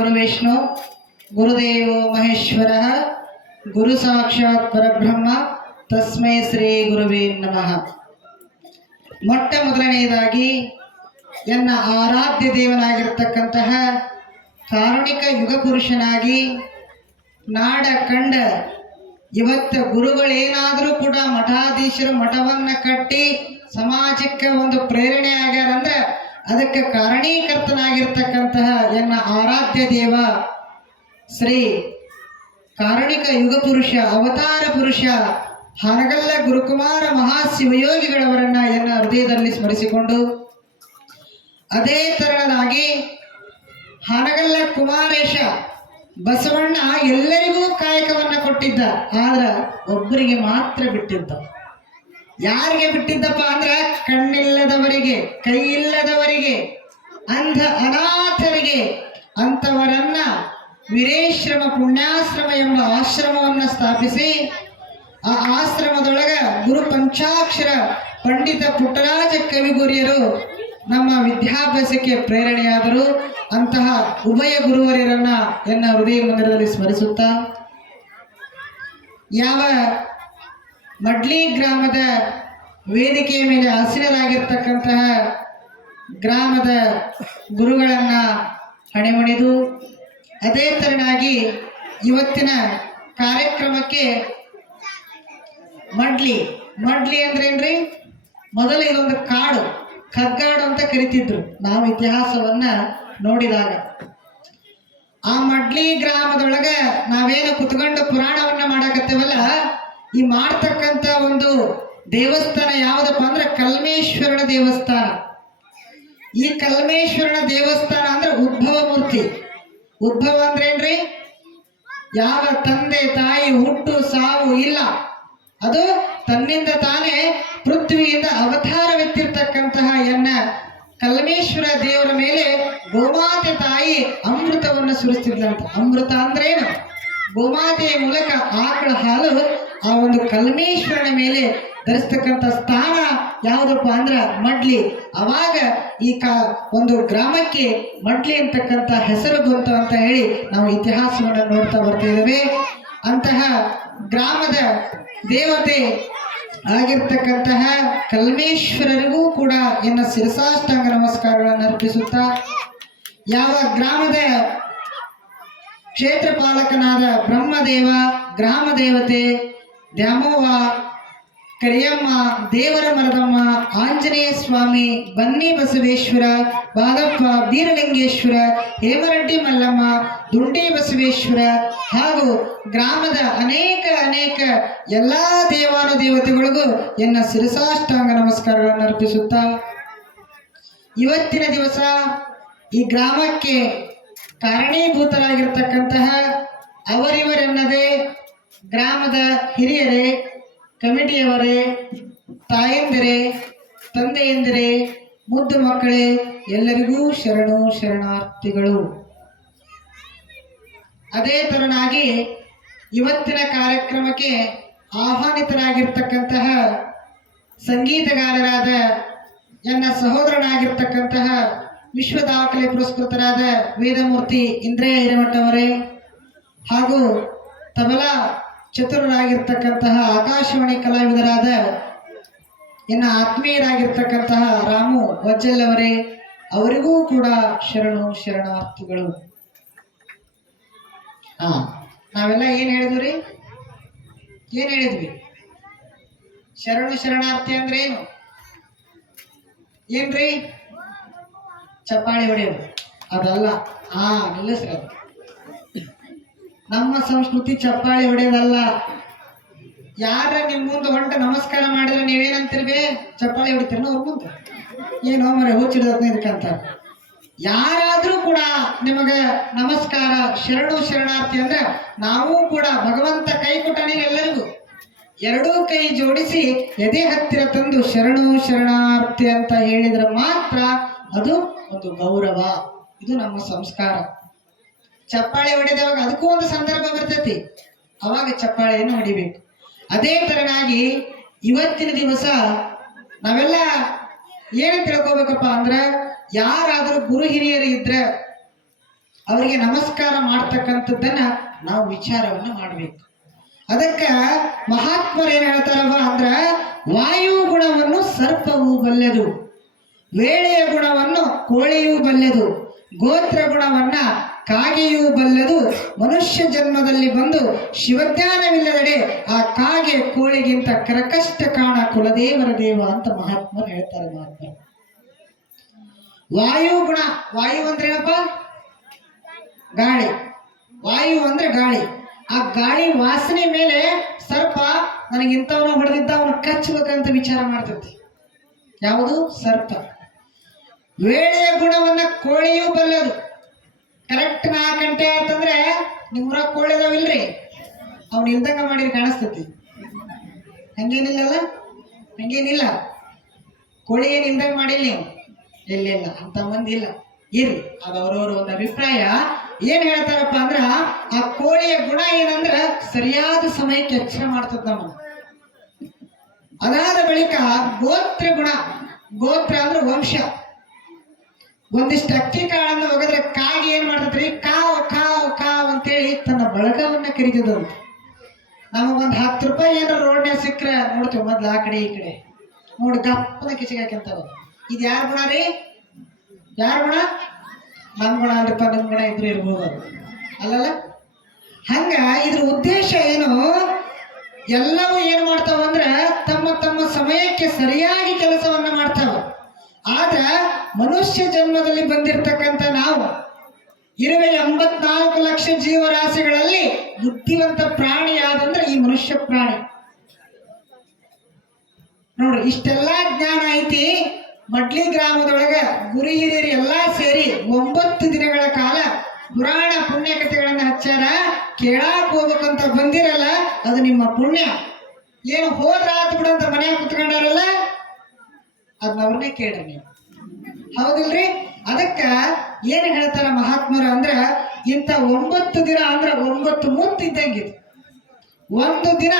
ಗುರುವಿಷ್ಣು ಗುರುದೇವೋ ಮಹೇಶ್ವರ ಗುರು ಸಾಕ್ಷಾತ್ ಪರಬ್ರಹ್ಮ ತಸ್ಮೈ ಶ್ರೀ ಗುರುವೇ ನಮಃ. ಮೊಟ್ಟ ಮೊದಲನೆಯದಾಗಿ ಎನ್ನ ಆರಾಧ್ಯ ದೇವನಾಗಿರ್ತಕ್ಕಂತಹ ಕಾರುಣಿಕ ಯುಗ ಪುರುಷನಾಗಿ ನಾಡ ಕಂಡ ಇವತ್ತು ಗುರುಗಳೇನಾದರೂ ಕೂಡ ಮಠಾಧೀಶರು ಮಠವನ್ನು ಕಟ್ಟಿ ಸಮಾಜಕ್ಕೆ ಒಂದು ಪ್ರೇರಣೆ ಆಗ್ಯಾರಂದ್ರೆ ಅದಕ್ಕೆ ಕಾರಣೀಕರ್ತನಾಗಿರ್ತಕ್ಕಂತಹ ಎನ್ನ ಆರಾಧ್ಯ ದೇವ ಶ್ರೀ ಕಾರುಣಿಕ ಯುಗ ಪುರುಷ ಅವತಾರ ಪುರುಷ ಹಾನಗಲ್ಲ ಗುರುಕುಮಾರ ಮಹಾಶಿವಯೋಗಿಗಳವರನ್ನ ಎನ್ನ ಹೃದಯದಲ್ಲಿ ಸ್ಮರಿಸಿಕೊಂಡು ಅದೇ ತರನಾಗಿ ಹಾನಗಲ್ಲ ಕುಮಾರೇಶ ಬಸವಣ್ಣ ಎಲ್ಲರಿಗೂ ಕಾಯಕವನ್ನ ಕೊಟ್ಟಿದ್ದ, ಆದ್ರ ಒಬ್ಬರಿಗೆ ಮಾತ್ರ ಬಿಟ್ಟಿದ್ದ. ಯಾರಿಗೆ ಬಿಟ್ಟಿದ್ದಪ್ಪ ಅಂದ್ರ ಕಣ್ಣಿಲ್ಲದವರಿಗೆ, ಕೈ ಇಲ್ಲದವರಿಗೆ, ಅಂಧ ಅನಾಥರಿಗೆ. ಅಂತವರನ್ನ ವೀರೇಶ್ರಮ ಪುಣ್ಯಾಶ್ರಮ ಎಂಬ ಆಶ್ರಮವನ್ನ ಸ್ಥಾಪಿಸಿ ಆ ಆಶ್ರಮದೊಳಗ ಗುರು ಪಂಚಾಕ್ಷರ ಪಂಡಿತ ಪುಟ್ಟರಾಜ ಕವಿಗುರಿಯರು ನಮ್ಮ ವಿದ್ಯಾಭ್ಯಾಸಕ್ಕೆ ಪ್ರೇರಣೆಯಾದರು. ಅಂತಹ ಉಭಯ ಗುರುವರಿಯರನ್ನ ಎನ್ನ ಹೃದಯ ಮಂದಿರದಲ್ಲಿ ಸ್ಮರಿಸುತ್ತಾ, ಯಾವ ಮಡ್ಲಿ ಗ್ರಾಮದ ವೇದಿಕೆಯ ಮೇಲೆ ಆಸೀನರಾಗಿರ್ತಕ್ಕಂತಹ ಗ್ರಾಮದ ಗುರುಗಳನ್ನ ಹಣೆಮಣಿದು ಅದೇ ತರನಾಗಿ ಇವತ್ತಿನ ಕಾರ್ಯಕ್ರಮಕ್ಕೆ ಮಡ್ಲಿ ಅಂದ್ರೇನ್ರಿ? ಮೊದಲು ಇದೊಂದು ಕಾಡು, ಕಗ್ಗಾಡು ಅಂತ ಕರಿತಿದ್ರು ನಾವು ಇತಿಹಾಸವನ್ನ ನೋಡಿದಾಗ. ಆ ಮಡ್ಲಿ ಗ್ರಾಮದೊಳಗ ನಾವೇನು ಕುತ್ಕೊಂಡು ಪುರಾಣವನ್ನ ಮಾಡಕತ್ತೇವಲ್ಲ, ಈ ಮಾಡ್ತಕ್ಕಂಥ ಒಂದು ದೇವಸ್ಥಾನ ಯಾವುದಪ್ಪ ಅಂದ್ರೆ ಕಲ್ಮೇಶ್ವರನ ದೇವಸ್ಥಾನ. ಈ ಕಲ್ಮೇಶ್ವರನ ದೇವಸ್ಥಾನ ಅಂದ್ರೆ ಉದ್ಭವ ಮೂರ್ತಿ. ಉದ್ಭವ ಅಂದ್ರೇನ್ರಿ? ಯಾವ ತಂದೆ ತಾಯಿ ಹುಟ್ಟು ಸಾವು ಇಲ್ಲ, ಅದು ತನ್ನಿಂದ ತಾನೇ ಪೃಥ್ವಿಯಿಂದ ಅವತಾರವೆತ್ತಿರ್ತಕ್ಕಂತಹ ಎನ್ನ ಕಲ್ಮೇಶ್ವರ ದೇವರ ಮೇಲೆ ಗೋಮಾತೆ ತಾಯಿ ಅಮೃತವನ್ನು ಸುರಿಸ್ತಿದ್ಲಂತ. ಅಮೃತ ಅಂದ್ರೇನು? ಗೋಮಾತೆಯ ಮೂಲಕ ಆಕಳ ಹಾಲು ಆ ಒಂದು ಕಲ್ಮೇಶ್ವರನ ಮೇಲೆ ಧರಿಸ್ತಕ್ಕಂಥ ಸ್ಥಾನ ಯಾವುದಪ್ಪ ಅಂದ್ರ ಮಡ್ಲಿ. ಅವಾಗ ಈ ಒಂದು ಗ್ರಾಮಕ್ಕೆ ಮಡ್ಲಿ ಅಂತಕ್ಕಂಥ ಹೆಸರು ಬಂತು ಅಂತ ಹೇಳಿ ನಾವು ಇತಿಹಾಸವನ್ನು ನೋಡ್ತಾ ಬರ್ತಿದ್ದೇವೆ. ಅಂತಹ ಗ್ರಾಮದ ದೇವತೆ ಆಗಿರ್ತಕ್ಕಂತಹ ಕಲ್ಮೇಶ್ವರರಿಗೂ ಕೂಡ ಎನ್ನ ಶಿರಸಾಷ್ಟಾಂಗ ನಮಸ್ಕಾರಗಳನ್ನು ಅರ್ಪಿಸುತ್ತಾ, ಯಾವ ಗ್ರಾಮದ ಕ್ಷೇತ್ರ ಪಾಲಕನಾದ ಬ್ರಹ್ಮದೇವ, ಗ್ರಾಮ ದೇವತೆ ದ್ಯಾಮವ್ವ, ಕರಿಯಮ್ಮ, ದೇವರ ಮರದಮ್ಮ, ಆಂಜನೇಯ ಸ್ವಾಮಿ, ಬನ್ನಿ ಬಸವೇಶ್ವರ, ಬಾಲಪ್ಪ, ಬೀರಲಿಂಗೇಶ್ವರ, ಹೇಮರೆಡ್ಡಿ ಮಲ್ಲಮ್ಮ, ದುಂಡಿ ಬಸವೇಶ್ವರ ಹಾಗೂ ಗ್ರಾಮದ ಅನೇಕ ಎಲ್ಲಾ ದೇವಾನುದೇವತೆಗಳಿಗೂ ಎನ್ನ ಶಿರಸಾಷ್ಟಾಂಗ ನಮಸ್ಕಾರಗಳನ್ನು ಅರ್ಪಿಸುತ್ತಾ, ಇವತ್ತಿನ ದಿವಸ ಈ ಗ್ರಾಮಕ್ಕೆ ಕಾರಣೀಭೂತರಾಗಿರ್ತಕ್ಕಂತಹ ಅವರಿವರೆನ್ನದೇ ಗ್ರಾಮದ ಹಿರಿಯರೇ, ಕಮಿಟಿಯವರೇ, ತಾಯಂದಿರೇ, ತಂದೆಯಂದಿರೇ, ಮುದ್ದು ಮಕ್ಕಳೇ, ಎಲ್ಲರಿಗೂ ಶರಣು ಶರಣಾರ್ಥಿಗಳು. ಅದೇ ತರನಾಗಿ ಇವತ್ತಿನ ಕಾರ್ಯಕ್ರಮಕ್ಕೆ ಆಹ್ವಾನಿತರಾಗಿರ್ತಕ್ಕಂತಹ ಸಂಗೀತಗಾರರಾದ ಎನ್ನ ಸಹೋದರನಾಗಿರ್ತಕ್ಕಂತಹ ವಿಶ್ವ ದಾಖಲೆ ಪುರಸ್ಕೃತರಾದ ವೇದಮೂರ್ತಿ ಇಂದ್ರಯ್ಯ ಹಿರೇಮಠ ಅವರೇ ಹಾಗೂ ತಬಲಾ ಚತುರರಾಗಿರ್ತಕ್ಕಂತಹ ಆಕಾಶವಾಣಿ ಕಲಾವಿದರಾದ ಎನ್ನ ಆತ್ಮೀಯರಾಗಿರ್ತಕ್ಕಂತಹ ರಾಮು ವಜ್ಜಲ್ ಅವರೇ, ಅವರಿಗೂ ಕೂಡ ಶರಣು ಶರಣಾರ್ಥಿಗಳು. ನಾವೆಲ್ಲ ಏನ್ ಹೇಳಿದ್ವಿ? ಶರಣು ಶರಣಾರ್ಥಿ ಅಂದ್ರೆ ಏನು? ಏನ್ರಿ? ಚಪ್ಪಾಳಿ ಹೊಡೆಯೋದು ಅದಲ್ಲ. ನಿಲ್ಲಿಸ್ರಿ. ಅದು ನಮ್ಮ ಸಂಸ್ಕೃತಿ ಚಪ್ಪಾಳಿ ಹೊಡೆಯೋದಲ್ಲ. ಯಾರ ನಿಮ್ ಮುಂದೆ ಹೊಂಟ ನಮಸ್ಕಾರ ಮಾಡಿದ್ರೆ ನೀವೇನಂತಿರ್ಬೇ? ಚಪ್ಪಾಳಿ ಹೊಡಿತೀರ ಅವ್ರ ಮುಂದೆ? ಏನೋ ಮರೆ ಹುಚ್ಚಿಡೋದಕ್ಕಂತ. ಯಾರಾದ್ರೂ ಕೂಡ ನಿಮಗೆ ನಮಸ್ಕಾರ ಶರಣು ಶರಣಾರ್ಥಿ ಅಂದ್ರೆ ನಾವು ಕೂಡ ಭಗವಂತ ಕೈ ಕೊಟ್ಟಾನೆ ಎಲ್ಲರಿಗೂ. ಎರಡೂ ಕೈ ಜೋಡಿಸಿ ಎದೆ ಹತ್ತಿರ ತಂದು ಶರಣು ಶರಣಾರ್ಥಿ ಅಂತ ಹೇಳಿದ್ರೆ ಮಾತ್ರ ಅದು ಒಂದು ಗೌರವ. ಇದು ನಮ್ಮ ಸಂಸ್ಕಾರ. ಚಪ್ಪಾಳೆ ಹೊಡೆದವಾಗ ಅದಕ್ಕೂ ಒಂದು ಸಂದರ್ಭ ಬರ್ತೈತಿ, ಅವಾಗ ಚಪ್ಪಾಳೆಯನ್ನು ಹೊಡಿಬೇಕು. ಅದೇ ತರನಾಗಿ ಇವತ್ತಿನ ದಿವಸ ನಾವೆಲ್ಲ ಏನು ತಿಳ್ಕೋಬೇಕಪ್ಪ ಅಂದ್ರ, ಯಾರಾದರೂ ಗುರು ಹಿರಿಯರು ಇದ್ರೆ ಅವರಿಗೆ ನಮಸ್ಕಾರ ಮಾಡ್ತಕ್ಕಂಥದ್ದನ್ನ ನಾವು ವಿಚಾರವನ್ನ ಮಾಡಬೇಕು. ಅದಕ್ಕ ಮಹಾತ್ಮರು ಏನ್ ಹೇಳ್ತಾರವ ಅಂದ್ರ, ವಾಯು ಗುಣವನ್ನು ಸರ್ಪವು ಬಲ್ಲೆದು, ವೇಳೆಯ ಗುಣವನ್ನು ಕೋಳಿಯೂ ಬಲ್ಲೆದು, ಗೋತ್ರ ಗುಣವನ್ನ ಕಾಗೆಯೂ ಬಲ್ಲೆದು, ಮನುಷ್ಯ ಜನ್ಮದಲ್ಲಿ ಬಂದು ಶಿವಜ್ಞಾನವಿಲ್ಲದಡೆ ಆ ಕಾಗೆ ಕೋಳಿಗಿಂತ ಕರಕಷ್ಟ ಕಾಣ ಕುಲದೇವರ ದೇವ ಅಂತ ಮಹಾತ್ಮರು ಹೇಳ್ತಾರೆ. ಮಹಾತ್ಮರು ವಾಯು ಗುಣ, ವಾಯು ಅಂದ್ರೆ ಏನಪ್ಪ? ಗಾಳಿ. ವಾಯು ಅಂದ್ರೆ ಗಾಳಿ. ಆ ಗಾಳಿ ವಾಸನೆ ಮೇಲೆ ಸರ್ಪ ನನಗಿಂತವನ ಹೊಡೆದಿದ್ದ ಅವನ ಕಚ್ಚಬೇಕಂತ ವಿಚಾರ ಮಾಡ್ತೈತಿ. ಯಾವುದು? ಸರ್ಪ. ವೇಳೆಯ ಗುಣವನ್ನ ಕೋಳಿಯೂ ಬಲ್ಲದು. ಕರೆಕ್ಟ್ 4 ಗಂಟೆ ಆಯ್ತಂದ್ರೆ ನಿಮ್ಮೂರ ಕೋಳಿ ಅದಾವಿಲ್ರಿ, ಅವ್ನು ಇಲ್ದಂಗ ಮಾಡಿದ್ರೆ ಕಾಣಿಸ್ತತಿ. ಹಂಗೇನಿಲ್ಲಲ್ಲ, ಹಂಗೇನಿಲ್ಲ. ಕೋಳಿ ಏನ್ ಇಲ್ದಂಗ ಮಾಡಿಲ್ಲ ನೀವು, ಇಲ್ಲ ಅಂತ ಮಂದಿ ಇಲ್ಲ. ಇರ್ಲಿ, ಅದು ಅವ್ರವ್ರ ಒಂದು ಅಭಿಪ್ರಾಯ. ಏನ್ ಹೇಳ್ತಾರಪ್ಪ ಅಂದ್ರ, ಆ ಕೋಳಿಯ ಗುಣ ಏನಂದ್ರ ಸರಿಯಾದ ಸಮಯಕ್ಕೆ ಎಚ್ಚರ ಮಾಡ್ತದ ನಮ್ಮನ್ನ. ಅದಾದ ಬಳಿಕ ಗೋತ್ರ ಗುಣ. ಗೋತ್ರ ಅಂದ್ರೆ ವಂಶ. ಒಂದಿಷ್ಟು ಅಕ್ಕಿ ಕಾಳನ್ನ ಒಗದ್ರೆ ಕಾಗಿ ಏನ್ ಮಾಡ್ತದ್ರಿ? ಕಾವ್ ಕಾವ್ ಕಾವ್ ಅಂತೇಳಿ ತನ್ನ ಬಳಗವನ್ನ ಕರಿತದಂತ. ನಮಗೊಂದ್ 10 ರೂಪಾಯಿ ಏನಾರ ರೋಡ್ನ್ಯಾಗ ಸಿಕ್ಕ್ರ ನೋಡ್ತೇವೆ ಮೊದ್ಲು ಆ ಕಡೆ ಈ ಕಡೆ ನೋಡಿ ಗಪ್ಪನ ಕಿಸಿಗಾಕಂತಾವ. ಇದು ಯಾರ ಗುಣ ರೀ? ಯಾರ ಗುಣ? ನಮ್ ಗುಣ ಅಲ್ರಪ್ಪ, ನಿಮ್ ಗುಣ ಇದ್ರೆ ಇರ್ಬೋದು ಅಲ್ಲಲ್ಲ. ಹಂಗ ಇದ್ರ ಉದ್ದೇಶ ಏನು? ಎಲ್ಲವೂ ಏನ್ ಮಾಡ್ತಾವ ಅಂದ್ರ ತಮ್ಮ ತಮ್ಮ ಸಮಯಕ್ಕೆ ಸರಿಯಾಗಿ ಕೆಲಸವನ್ನ ಮಾಡ್ತಾವ. ಆದ್ರ ಮನುಷ್ಯ ಜನ್ಮದಲ್ಲಿ ಬಂದಿರತಕ್ಕಂತ ನಾವು ಇರುವೆ 84 ಲಕ್ಷ ಜೀವರಾಶಿಗಳಲ್ಲಿ ಬುದ್ಧಿವಂತ ಪ್ರಾಣಿ ಯಾವ್ದಂದ್ರೆ ಈ ಮನುಷ್ಯ ಪ್ರಾಣಿ. ನೋಡ್ರಿ, ಇಷ್ಟೆಲ್ಲಾ ಜ್ಞಾನ ಐತಿ. ಮಡ್ಲಿ ಗ್ರಾಮದೊಳಗ ಗುರು ಹಿರಿಯರು ಎಲ್ಲಾ ಸೇರಿ 9 ದಿನಗಳ ಕಾಲ ಪುರಾಣ ಪುಣ್ಯಕಥೆಗಳನ್ನ ಹಚ್ಚಾರ. ಕೇಳಾಕ್ ಹೋಗ್ಬೇಕಂತ ಬಂದಿರಲ್ಲ, ಅದು ನಿಮ್ಮ ಪುಣ್ಯ. ಏನು ಹೋದ್ರ ಆತ್ ಬಿಡಂತ ಮನ್ಯಾಗ ಕುತ್ಕೊಂಡಾರಲ್ಲ, ಅದನ್ನ ಅವ್ರನ್ನೇ ಕೇಳ್ರಿ ನೀವು, ಹೌದಿಲ್ರಿ? ಅದಕ್ಕ ಏನ್ ಹೇಳ್ತಾರ ಮಹಾತ್ಮರು ಅಂದ್ರ, ಇಂಥ 9 ದಿನ ಅಂದ್ರ 9 ಮುತ್ತು ಇದ್ದಂಗಿದು. ಒಂದು ದಿನ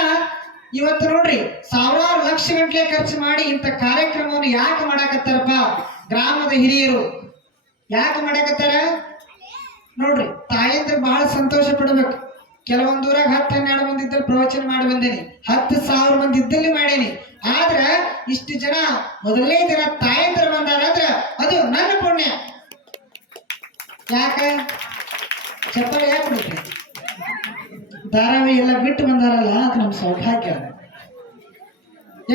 ಇವತ್ತು ನೋಡ್ರಿ, ಸಾವಿರಾರು ಲಕ್ಷ ಗಂಟಲೆ ಖರ್ಚು ಮಾಡಿ ಇಂಥ ಕಾರ್ಯಕ್ರಮವನ್ನು ಯಾಕೆ ಮಾಡಾಕತ್ತಾರಪ್ಪ? ಗ್ರಾಮದ ಹಿರಿಯರು ಯಾಕೆ ಮಾಡಾಕತ್ತಾರ ನೋಡ್ರಿ. ತಾಯಂದ್ರೆ ಬಹಳ ಸಂತೋಷ ಪಡ್ಬೇಕು. ಕೆಲವೊಂದು ಊರಾಗ 10-12 ಮಂದಿ ಇದ್ದಲ್ಲಿ ಪ್ರವಚನ ಮಾಡಿ ಬಂದೇನಿ, 10,000 ಮಂದಿ ಇದ್ದಲ್ಲಿ ಮಾಡೇನಿ. ಆದ್ರ ಇಷ್ಟು ಜನ ಮೊದಲನೇ ದಿನ ತಾಯಂದ್ರ ಬಂದಾರಾದ್ರ ಅದು ನನ್ನ ಪುಣ್ಯ. ಯಾಕ ಚಪ್ಪಾಳೆ ಯಾಕೆ ಬಿಡ್ರಿ? ಧಾರಾವಾಹಿ ಎಲ್ಲ ಬಿಟ್ಟು ಬಂದಾರಲ್ಲ, ಅದು ನಮ್ಮ ಸೌಭಾಗ್ಯ.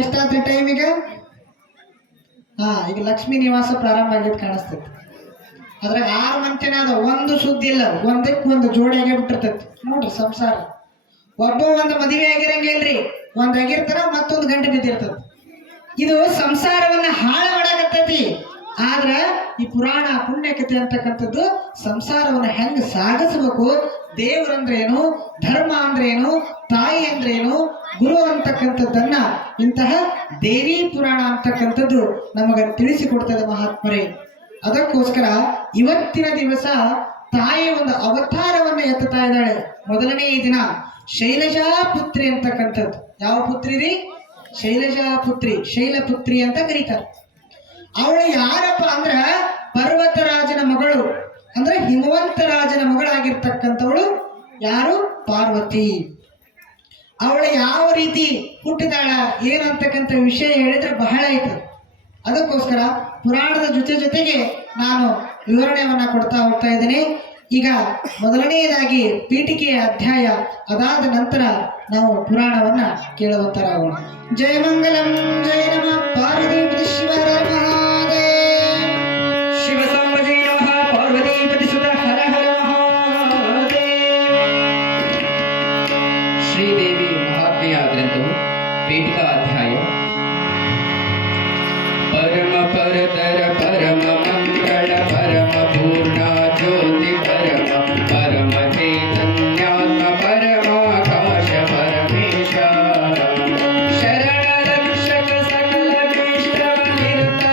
ಎಷ್ಟಾದ್ರಿ ಟೈಮ್ ಈಗ? ಈಗ ಲಕ್ಷ್ಮೀ ನಿವಾಸ ಪ್ರಾರಂಭ ಆಗಿದ್ದು ಕಾಣಿಸ್ತೈತಿ. ಅದ್ರಾಗ 6 ಮಂತಿನ ಅದ, ಒಂದು ಸುದ್ದಿ ಇಲ್ಲ, ಒಂದಕ್ಕೆ ಜೋಡಿ ಆಗೇ ಬಿಟ್ಟಿರ್ತೈತಿ. ನೋಡ್ರಿ ಸಂಸಾರ. ಒಬ್ಬ ಒಂದು ಮದುವೆ ಆಗಿರಂಗಿಲ್ರಿ, ಒಂದ್ ಆಗಿರ್ತಾರ, ಮತ್ತೊಂದು ಗಂಟೆ ಬಿದ್ದಿರ್ತದ. ಇದು ಸಂಸಾರವನ್ನ ಹಾಳು ಮಾಡಾಕತ್ತೈತಿ. ಆದ್ರ ಈ ಪುರಾಣ ಪುಣ್ಯಕಥೆ ಅಂತಕ್ಕಂಥದ್ದು ಸಂಸಾರವನ್ನ ಹೆಂಗ್ ಸಾಗಿಸಬೇಕು, ದೇವರಂದ್ರೇನು, ಧರ್ಮ ಅಂದ್ರೇನು, ತಾಯಿ ಅಂದ್ರೇನು, ಗುರು ಅಂತಕ್ಕಂಥದ್ದನ್ನ ಇಂತಹ ದೇವಿ ಪುರಾಣ ಅಂತಕ್ಕಂಥದ್ದು ನಮಗ ತಿಳಿಸಿಕೊಡ್ತದೆ ಮಹಾತ್ಮರೇ. ಅದಕ್ಕೋಸ್ಕರ ಇವತ್ತಿನ ದಿವಸ ತಾಯಿ ಒಂದು ಅವತಾರವನ್ನ ಎತ್ತುತ್ತಾ ಇದ್ದಾಳೆ. ಮೊದಲನೇ ದಿನ ಶೈಲಜಾ ಪುತ್ರಿ ಅಂತಕ್ಕಂಥದ್ದು. ಯಾವ ಪುತ್ರಿ ರೀ? ಶೈಲಜಾ ಪುತ್ರಿ, ಶೈಲಪುತ್ರಿ ಅಂತ ಕರೀತಾರೆ. ಅವಳು ಯಾರಪ್ಪ ಅಂದ್ರ ಪರ್ವತರಾಜನ ಮಗಳು, ಅಂದ್ರೆ ಹಿಮವಂತ ರಾಜನ ಮಗಳಾಗಿರ್ತಕ್ಕಂಥವಳು ಯಾರು? ಪಾರ್ವತಿ. ಅವಳು ಯಾವ ರೀತಿ ಹುಟ್ಟಿದಾಳ ಏನಂತಕ್ಕಂಥ ವಿಷಯ ಹೇಳಿದ್ರೆ ಬಹಳ ಐತೆ. ಅದಕ್ಕೋಸ್ಕರ ಪುರಾಣದ ಜೊತೆಗೆ ನಾನು ವಿವರಣೆಯನ್ನ ಕೊಡ್ತಾ ಹೋಗ್ತಾ ಇದ್ದೇನೆ. ಈಗ ಮೊದಲನೆಯದಾಗಿ ಪೀಠಿಕೆಯ ಅಧ್ಯಾಯ, ಅದಾದ ನಂತರ ನಾವು ಪುರಾಣವನ್ನ ಕೇಳುವಂತರಾಗೋಣ. ಜಯ ಮಂಗಲಂ, ಜಯ ನಮಃ ಪಾರ್ವತೀಪತಿ ಶಿವ ಹರ ಮಹಾದೇವ. ಶಿವ ಸಾಂಬ ಜಯ ನಮಃ ಪಾರ್ವತೀಪತಿ ಸುತ ಹರ ಹರ ಮಹಾದೇವ. ಶ್ರೀದೇವಿ ಮಹಾತ್ಮೆಯ ಗ್ರಂಥವು ಪೀಠಿಕಾ ಅಧ್ಯಾಯ. ಪರಮ ಪರತರ ಪರಮ ಮಂಗಳ ಪರಮ ಪೂರ್ಣ ಜ್ಯೋತಿ ಪರಮ ಪರಮ ಚೈತನ್ಯಾತ್ಮ ಪರಮಾಕಾಶ ಪರಮೇಶ ಶರಣ ರಕ್ಷಕ ಸಕಲ ಭೀಷ್ಟ ನಿರುತ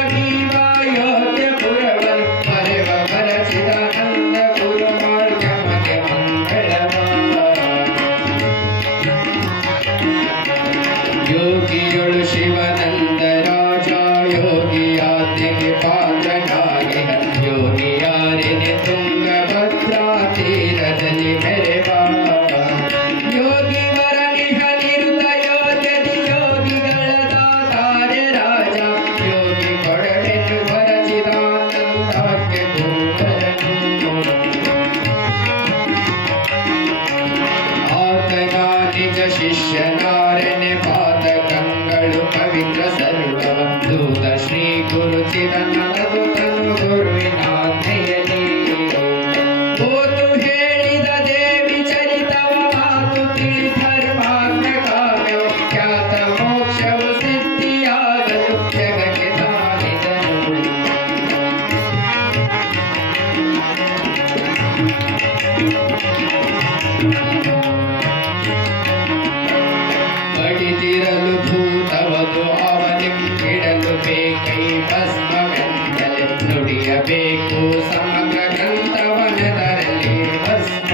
ಬಡಿದಿರಲು ಭೂತವದು ಅವನಿಗಿಡಲು ಬೇಕೈ ಭಸ್ಮವೆಂದಲೆ ನುಡಿಯಬೇಕು ಸಮಗ್ರ ಗ್ರಂಥವನದರಲ್ಲಿ ಭಸ್ಮ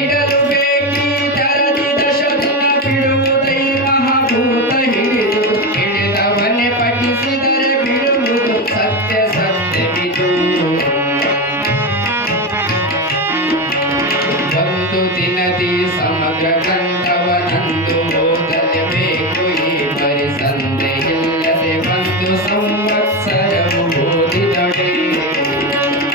ಇಡಲು ಬೇಕಿ ತರದಿ ದಶದಿನ ಬಿಡುವುದೈ ಮಹಾಭೂತ ಹಿಡಿದು ಹಿಡಿದವನ್ನೇ ಪಠಿಸಿದರೆ ಬಿಡುವುದು ಸತ್ಯ ಸತ್ಯವಿದು ಒಂದು ದಿನದಿ ಸಮಗ್ರ ಗ್ರಂಥವನಂದು ಓದಲೇಬೇಕು ಈ ಬರಿ ಸಂದೆ ಇಲ್ಲದೆ ಒಂದು ಸಂವತ್ಸರವು ಓದಿದೊಡೆ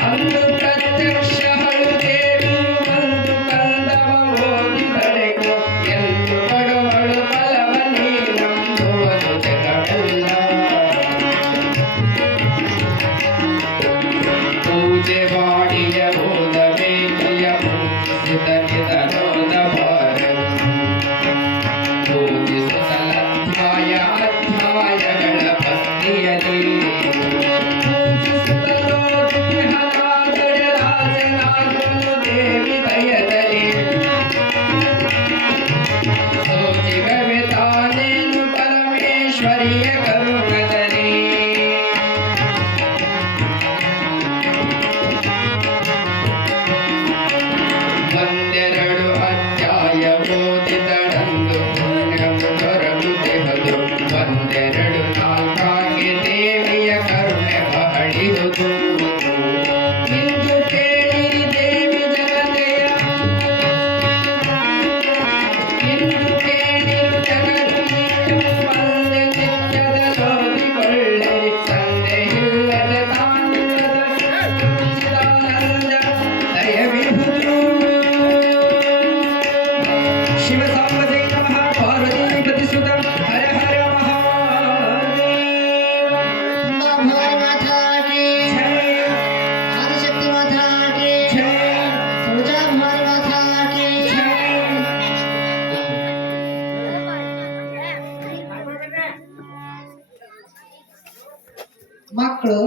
ಅಂದು ಪ್ರತ್ಯಕ್ಷ ಹಳುದೇವಿ ಒಂದು ಕಂದವ ಓದಿದಡೆಗೋ ಎಂದು ಕೊಡುವಳು ಫಲವನ್ನೇ ನಂಬುವುದು ಜಗವೆಲ್ಲ ಪೂಜೆ ಮಾಡಿಯ ಓದಬೇಕಿಯ ಪೂಜಿಸಿದ ನಿಧನೋದಬಾರದು ಪೂಜಿಸುತ್ತಲಧ್ಯಾಯ ಅಧ್ಯಾಯಗಳ ಭಕ್ತಿಯಲಿ ಪೂಜಿಸುತ್ತಲೋದಿಹನಾದರೆ ರಾಜನಾಗಲು ದೇವಿ ದಯದಲ್ಲಿ ಸೋಜಿಗವೆ ತಾನೇನು ಪರಮೇಶ್ವರಿಯ ಕರುಣದಲ್ಲಿ ಒಂದೆರಡು ಅಧ್ಯಾಯ ಓದಿದಳಂದು ಪುಣ್ಯವು ದೊರಕುತ್ತಿಹುದು ಒಂದೆರಡು ನಾಲ್ಕಾಗಿ ದೇವಿಯ ಕರುಣೆ ಬಹಳಿಹುದು ಇಂದು ಕೇಳಿರಿ ದೇವಿ ಜನತೆಯ ಇಂದು ಕೇಳಿರು ಜನರು ನೀವು ಒಂದೆ ನಿತ್ಯದ ಓದಿಕೊಳ್ಳಿರಿ ಸಂದೆ ಇಲ್ಲದ ತಾಂಡವದ ಚಿದಾನಂದ ದಯವಿಹುದು ಶಿವ ಸಾಂಬಜೈ ನಮಃ ಪಾರ್ವತಿ ಪ್ರತಿಸುತ ಹರ ಹರ ಮಹಾದೇವ ಭವಾನಿ ಮಾತಾ ಕಿ ಜೈ ಆದಿಶಕ್ತಿ ಮಾತಾ ಕಿ ಜೈ ತುಳಜಾ ಭವಾನಿ ಮಾತಾ ಕಿ ಜೈ ಮಕ್ಕಳು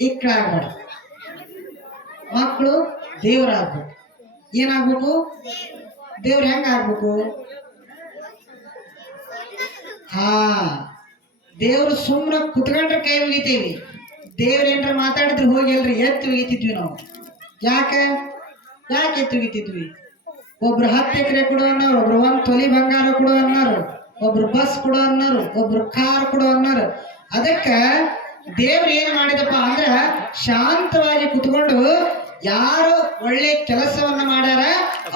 ಇಕ್ಕಳಾಗ್ಬಾರ್ದು. ಮಕ್ಕಳು ದೇವರಾಗ್ಬೇಕು. ಏನಾಗ್ಬೇಕು? ದೇವ್ರ ಹೆಂಗ ಆಗ್ಬೇಕು? ಹಾ, ದೇವ್ರು ಸುಮ್ಮನೆ ಕುತ್ಕೊಂಡ್ರೆ ಕೈ ಮುಗಿತೀವಿ. ದೇವ್ರ ಏನ್ರ ಮಾತಾಡಿದ್ರೆ ಹೋಗಿ ಎಲ್ರಿ ಎತ್ತಿ ಒಗಿತಿದ್ವಿ ನಾವು. ಯಾಕೆ ಎತ್ತಿ ಒಗಿತಿದ್ವಿ? ಒಬ್ರು 10 ಎಕರೆ ಕೊಡು ಅನ್ನೋರು, ಒಬ್ರು 1 ತೊಲಿ ಬಂಗಾರ ಕೊಡು ಅನ್ನೋರು, ಒಬ್ರು ಬಸ್ ಕೊಡು ಅನ್ನೋರು, ಒಬ್ರು ಕಾರ್ ಕೊಡು ಅನ್ನೋರು. ಅದಕ್ಕೆ ದೇವ್ರು ಏನ್ ಮಾಡಿದಪ್ಪ ಅಂದ್ರ ಶಾಂತವಾಗಿ ಕುತ್ಕೊಂಡು ಯಾರು ಒಳ್ಳೆ ಕೆಲಸವನ್ನ ಮಾಡ್ಯಾರ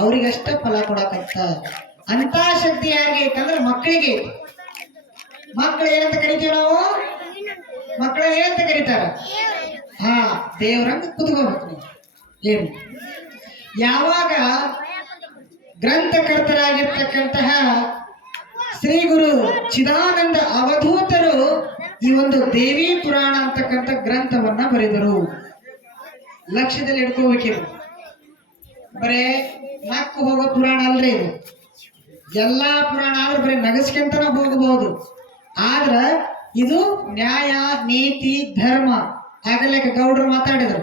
ಅವ್ರಿಗಷ್ಟ ಫಲ ಕೊಡಕತ್ತ. ಅಂತ ಶಕ್ತಿ ಯಾರಿಗೆ ಐತಂದ್ರೆ ಮಕ್ಕಳಿಗೆ. ಮಕ್ಕಳು ಏನಂತ ಕರಿತೀವಿ ನಾವು? ಮಕ್ಕಳು ಏನಂತ ಕರೀತಾರ? ಹಾ, ದೇವ್ರಂಗ ಕುತ್ಕೋಬೇಕು ನೀವು. ಏನು ಯಾವಾಗ ಗ್ರಂಥಕರ್ತರಾಗಿರ್ತಕ್ಕಂತಹ ಶ್ರೀ ಗುರು ಚಿದಾನಂದ ಅವಧೂತರು ಈ ಒಂದು ದೇವಿ ಪುರಾಣ ಅಂತಕ್ಕಂಥ ಗ್ರಂಥವನ್ನ ಬರೆದರು. ಲಕ್ಷ್ಯದಲ್ಲಿ ಇಟ್ಕೋಬೇಕಿರು. ಬರೇ ನಕ್ಕು ಹೋಗೋ ಪುರಾಣ ಅಲ್ರಿ ಇದು. ಎಲ್ಲಾ ಪುರಾಣ ಆದ್ರೆ ಬರೀ ನಗಸ್ಕೊಂತನ ಹೋಗಬಹುದು. ಆದ್ರ ಇದು ನ್ಯಾಯ, ನೀತಿ, ಧರ್ಮ. ಆಗಲೇ ಗೌಡ್ರು ಮಾತಾಡಿದ್ರು.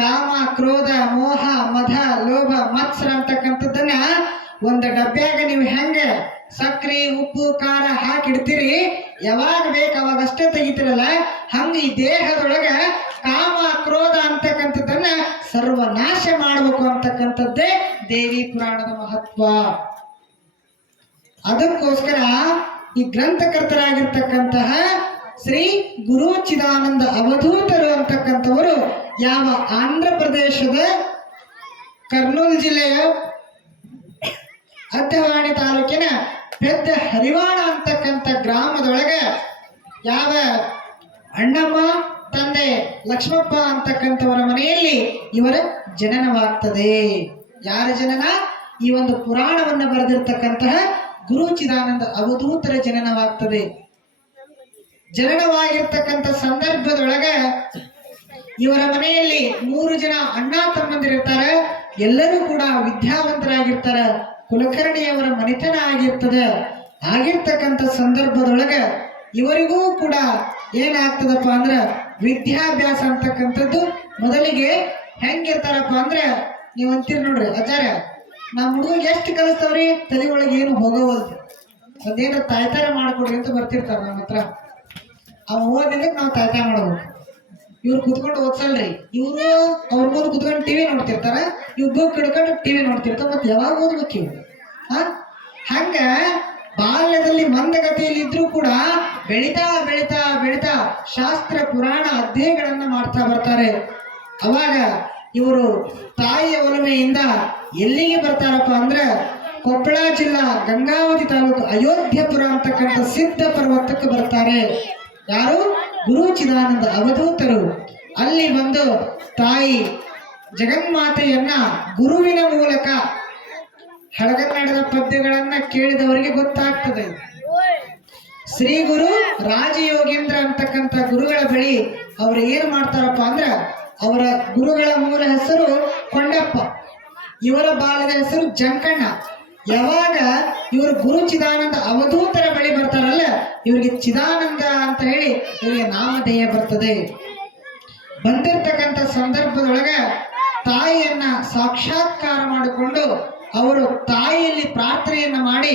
ಕಾಮ, ಕ್ರೋಧ, ಮೋಹ, ಮದ, ಲೋಭ, ಮತ್ಸರ ಅಂತಕ್ಕಂಥದ್ದನ್ನ ಒಂದು ಡಬ್ಬ್ಯಾಗ ನೀವು ಹೆಂಗ ಸಕ್ರೆ, ಉಪ್ಪು, ಖಾರ ಹಾಕಿಡ್ತೀರಿ, ಯಾವಾಗ ಬೇಕು ಅವಾಗ ಅಷ್ಟೇ ತೆಗಿತಿರಲ್ಲ, ಹಂಗ ಈ ದೇಹದೊಳಗ ಕಾಮ, ಕ್ರೋಧ ಅಂತಕ್ಕಂಥದ್ದನ್ನ ಸರ್ವನಾಶ ಮಾಡಬೇಕು ಅಂತಕ್ಕಂಥದ್ದೇ ದೇವಿ ಪುರಾಣದ ಮಹತ್ವ. ಅದಕ್ಕೋಸ್ಕರ ಈ ಗ್ರಂಥಕರ್ತರಾಗಿರ್ತಕ್ಕಂತಹ ಶ್ರೀ ಗುರು ಚಿದಾನಂದ ಅವಧೂತರು ಅಂತಕ್ಕಂಥವರು ಯಾವ ಆಂಧ್ರ ಪ್ರದೇಶದ ಕರ್ನೂಲ್ ಜಿಲ್ಲೆಯ ಅದ್ದವಾಣಿ ತಾಲೂಕಿನ ಪೆದ್ದ ಹರಿವಾಣ ಅಂತಕ್ಕಂಥ ಗ್ರಾಮದೊಳಗ ಯಾವ ಅಣ್ಣಮ್ಮ ತಂದೆ ಲಕ್ಷ್ಮಪ್ಪ ಅಂತಕ್ಕಂಥವರ ಮನೆಯಲ್ಲಿ ಇವರ ಜನನವಾಗ್ತದೆ. ಯಾರ ಜನನ? ಈ ಒಂದು ಪುರಾಣವನ್ನು ಬರೆದಿರ್ತಕ್ಕಂತಹ ಗುರು ಚಿದಾನಂದ ಅವಧೂತರ ಜನನವಾಗ್ತದೆ. ಜನನವಾಗಿರ್ತಕ್ಕಂಥ ಸಂದರ್ಭದೊಳಗ ಇವರ ಮನೆಯಲ್ಲಿ 3 ಜನ ಅಣ್ಣ ತಮ್ಮಂದಿರಿರ್ತಾರೆ. ಎಲ್ಲರೂ ಕೂಡ ವಿದ್ಯಾವಂತರಾಗಿರ್ತಾರ. ಕುಲಕರ್ಣಿಯವರ ಮನೆತನ ಆಗಿರ್ತದೆ. ಆಗಿರ್ತಕ್ಕಂಥ ಸಂದರ್ಭದೊಳಗ ಇವರಿಗೂ ಕೂಡ ಏನಾಗ್ತದಪ್ಪ ಅಂದ್ರ ವಿದ್ಯಾಭ್ಯಾಸ ಅಂತಕ್ಕಂಥದ್ದು ಮೊದಲಿಗೆ ಹೆಂಗಿರ್ತಾರಪ್ಪ ಅಂದ್ರೆ ನೀವ್ ಅಂತೀರಿ ನೋಡ್ರಿ ಆಚಾರ್ಯ ನಮ್ಮ ಹುಡುಗ ಎಷ್ಟು ಕಲಿಸ್ತಾವ್ರಿ ತಲೆ ಒಳಗೆ ಏನು ಹೋಗೋವಲ್ದು ಒಂದೇನು ತಾಯ್ತಾರ ಮಾಡ್ಕೊಡ್ರಿ ಅಂತ ಬರ್ತಿರ್ತಾರ ನಮ್ಮ ಹತ್ರ ಅವ್ ಓದಿದ್ದಕ್ಕೆ ನಾವು ತಾಯ್ತಾರ ಮಾಡ್ಬೇಕು ಇವ್ರು ಕುತ್ಕೊಂಡು ಓದ್ಸಲ್ರಿ ಇವ್ರು ಅವ್ರ ಮುಂದೆ ಕುತ್ಕೊಂಡು ಟಿವಿ ನೋಡ್ತಿರ್ತಾರ ಇವ್ ಬುಕ್ ಹಿಡ್ಕೊಂಡು ಟಿವಿ ನೋಡ್ತಿರ್ತಾರ ಮತ್ತೆ ಯಾವಾಗ ಓದ್ಬೇಕು ಇವ್ರು ಹಂಗ ಬಾಲ್ಯದಲ್ಲಿ ಮಂದಗತಿಯಲ್ಲಿ ಇದ್ರೂ ಕೂಡ ಬೆಳಿತಾ ಬೆಳಿತಾ ಬೆಳಿತಾ ಶಾಸ್ತ್ರ ಪುರಾಣ ಅಧ್ಯಯನಗಳನ್ನ ಮಾಡ್ತಾ ಬರ್ತಾರೆ ಅವಾಗ ಇವರು ತಾಯಿಯ ಒಲಮೆಯಿಂದ ಎಲ್ಲಿಗೆ ಬರ್ತಾರಪ್ಪ ಅಂದ್ರೆ ಕೊಪ್ಪಳ ಜಿಲ್ಲಾ ಗಂಗಾವತಿ ತಾಲೂಕು ಅಯೋಧ್ಯಪುರ ಅಂತಕ್ಕಂಥ ಸಿದ್ಧ ಪರ್ವತಕ್ಕೆ ಬರ್ತಾರೆ ಯಾರು ಗುರು ಚಿದಾನಂದ ಅವಧೂತರು ಅಲ್ಲಿ ಬಂದು ತಾಯಿ ಜಗನ್ಮಾತೆಯನ್ನ ಗುರುವಿನ ಮೂಲಕ ಹಳಗನ್ನಡದ ಪದ್ಯಗಳನ್ನ ಕೇಳಿದವರಿಗೆ ಗೊತ್ತಾಗ್ತದೆ ಶ್ರೀ ಗುರು ರಾಜಯೋಗೇಂದ್ರ ಅಂತಕ್ಕಂಥ ಗುರುಗಳ ಬಳಿ ಅವ್ರು ಏನ್ ಮಾಡ್ತಾರಪ್ಪ ಅಂದ್ರ ಅವರ ಗುರುಗಳ ಮೂಲ ಹೆಸರು ಕೊಂಡಪ್ಪ ಇವರ ಬಾಲದ ಹೆಸರು ಜಂಕಣ್ಣ ಯಾವಾಗ ಇವರು ಗುರು ಚಿದಾನಂದ ಅವಧೂತರ ಬಳಿ ಬರ್ತಾರಲ್ಲ ಇವರಿಗೆ ಚಿದಾನಂದ ಅಂತ ಹೇಳಿ ಇವರಿಗೆ ನಾಮಧೇಯ ಬರ್ತದೆ ಬಂದಿರ್ತಕ್ಕಂಥ ಸಂದರ್ಭದೊಳಗ ತಾಯಿಯನ್ನ ಸಾಕ್ಷಾತ್ಕಾರ ಮಾಡಿಕೊಂಡು ಅವರು ತಾಯಿಯಲ್ಲಿ ಪ್ರಾರ್ಥನೆಯನ್ನ ಮಾಡಿ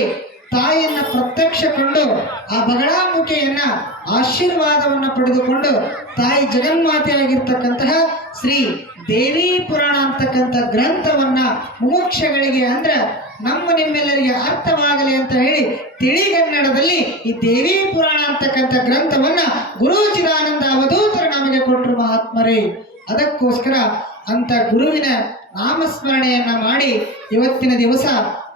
ತಾಯಿಯನ್ನ ಪ್ರತ್ಯಕ್ಷ ಕೊಂಡು ಆ ಬಗಳಾಮುಖಿಯನ್ನ ಆಶೀರ್ವಾದವನ್ನ ಪಡೆದುಕೊಂಡು ತಾಯಿ ಜಗನ್ಮಾತೆಯಾಗಿರ್ತಕ್ಕಂತಹ ಶ್ರೀ ದೇವಿ ಪುರಾಣ ಅಂತಕ್ಕಂಥ ಗ್ರಂಥವನ್ನ ಮುಮುಕ್ಷಗಳಿಗೆ ಅಂದ್ರೆ ನಮ್ಮ ನಿಮ್ಮೆಲ್ಲರಿಗೆ ಅರ್ಥವಾಗಲಿ ಅಂತ ಹೇಳಿ ತಿಳಿಗನ್ನಡದಲ್ಲಿ ಈ ದೇವಿ ಪುರಾಣ ಅಂತಕ್ಕಂಥ ಗ್ರಂಥವನ್ನ ಗುರು ಚಿದಾನಂದ ಅವಧೂತರು ನಮಗೆ ಕೊಟ್ಟರು ಮಹಾತ್ಮರೇ ಅದಕ್ಕೋಸ್ಕರ ಅಂತ ಗುರುವಿನ ನಾಮಸ್ಮರಣೆಯನ್ನ ಮಾಡಿ ಇವತ್ತಿನ ದಿವಸ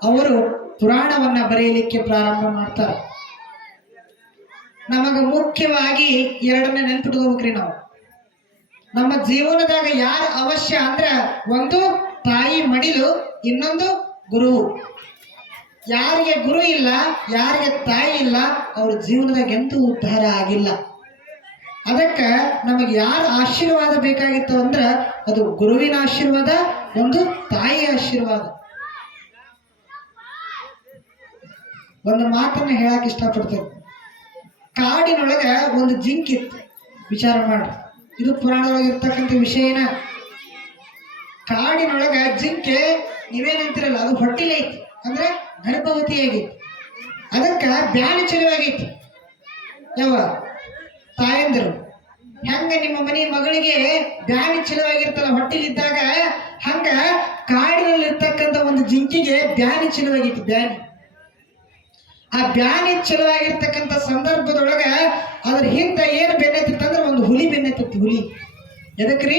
ಅವರು ಪುರಾಣವನ್ನ ಬರೆಯಲಿಕ್ಕೆ ಪ್ರಾರಂಭ ಮಾಡ್ತಾರೆ ನಮಗ ಮುಖ್ಯವಾಗಿ ಎರಡನೇ ನೆನ್ಪಿಟ್ಕೋಬೇಕ್ರಿ ನಾವು ನಮ್ಮ ಜೀವನದಾಗ ಯಾರು ಅವಶ್ಯ ಅಂದ್ರೆ ಒಂದು ತಾಯಿ ಮಡಿಲು ಇನ್ನೊಂದು ಗುರು ಯಾರಿಗೆ ಗುರು ಇಲ್ಲ ಯಾರಿಗೆ ತಾಯಿ ಇಲ್ಲ ಅವ್ರ ಜೀವನದಾಗ ಎಂತೂ ಉದ್ಧಾರ ಆಗಿಲ್ಲ ಅದಕ್ಕೆ ನಮಗೆ ಯಾರ ಆಶೀರ್ವಾದ ಬೇಕಾಗಿತ್ತು ಅಂದ್ರೆ ಅದು ಗುರುವಿನ ಆಶೀರ್ವಾದ ಒಂದು ತಾಯಿಯ ಆಶೀರ್ವಾದ ಒಂದು ಮಾತನ್ನ ಹೇಳಕ್ ಇಷ್ಟಪಡ್ತೇನೆ ಕಾಡಿನೊಳಗ ಒಂದು ಜಿಂಕಿತ್ತು ವಿಚಾರ ಮಾಡ್ರಿ ಇದು ಪುರಾಣದೊಳಗಿರ್ತಕ್ಕಂಥ ವಿಷಯನ ಕಾಡಿನೊಳಗ ಜಿಂಕೆ ನೀವೇನಂತಿರಲ್ಲ ಅದು ಹೊಟ್ಟಿಲೆ ಐತಿ ಅಂದ್ರೆ ಗರ್ಭವತಿಯಾಗಿತ್ತು ಅದಕ್ಕ ಬ್ಯಾನಿ ಚಲುವಾಗೈತಿ ಯಾವ ತಾಯಂದಿರು ಹೆಂಗ ನಿಮ್ಮ ಮನೆ ಮಗಳಿಗೆ ಬ್ಯಾನಿ ಚಲುವಾಗಿರ್ತಲ್ಲ ಹೊಟ್ಟಿಲಿದ್ದಾಗ ಹಂಗ ಕಾಡಿನಲ್ಲಿರ್ತಕ್ಕಂಥ ಒಂದು ಜಿಂಕಿಗೆ ಬ್ಯಾನಿ ಚಲುವಾಗಿತ್ತು ಬ್ಯಾನಿ ಆ ಬ್ಯಾನಿ ಚಲುವಾಗಿರ್ತಕ್ಕಂಥ ಸಂದರ್ಭದೊಳಗ ಅದ್ರ ಹಿಂದ ಏನು ಬೆನ್ನತ್ತಿತ್ತಂದ್ರೆ ಒಂದು ಹುಲಿ ಬೆನ್ನತ್ತಿತ್ತು ಹುಲಿ ಎದಕ್ರಿ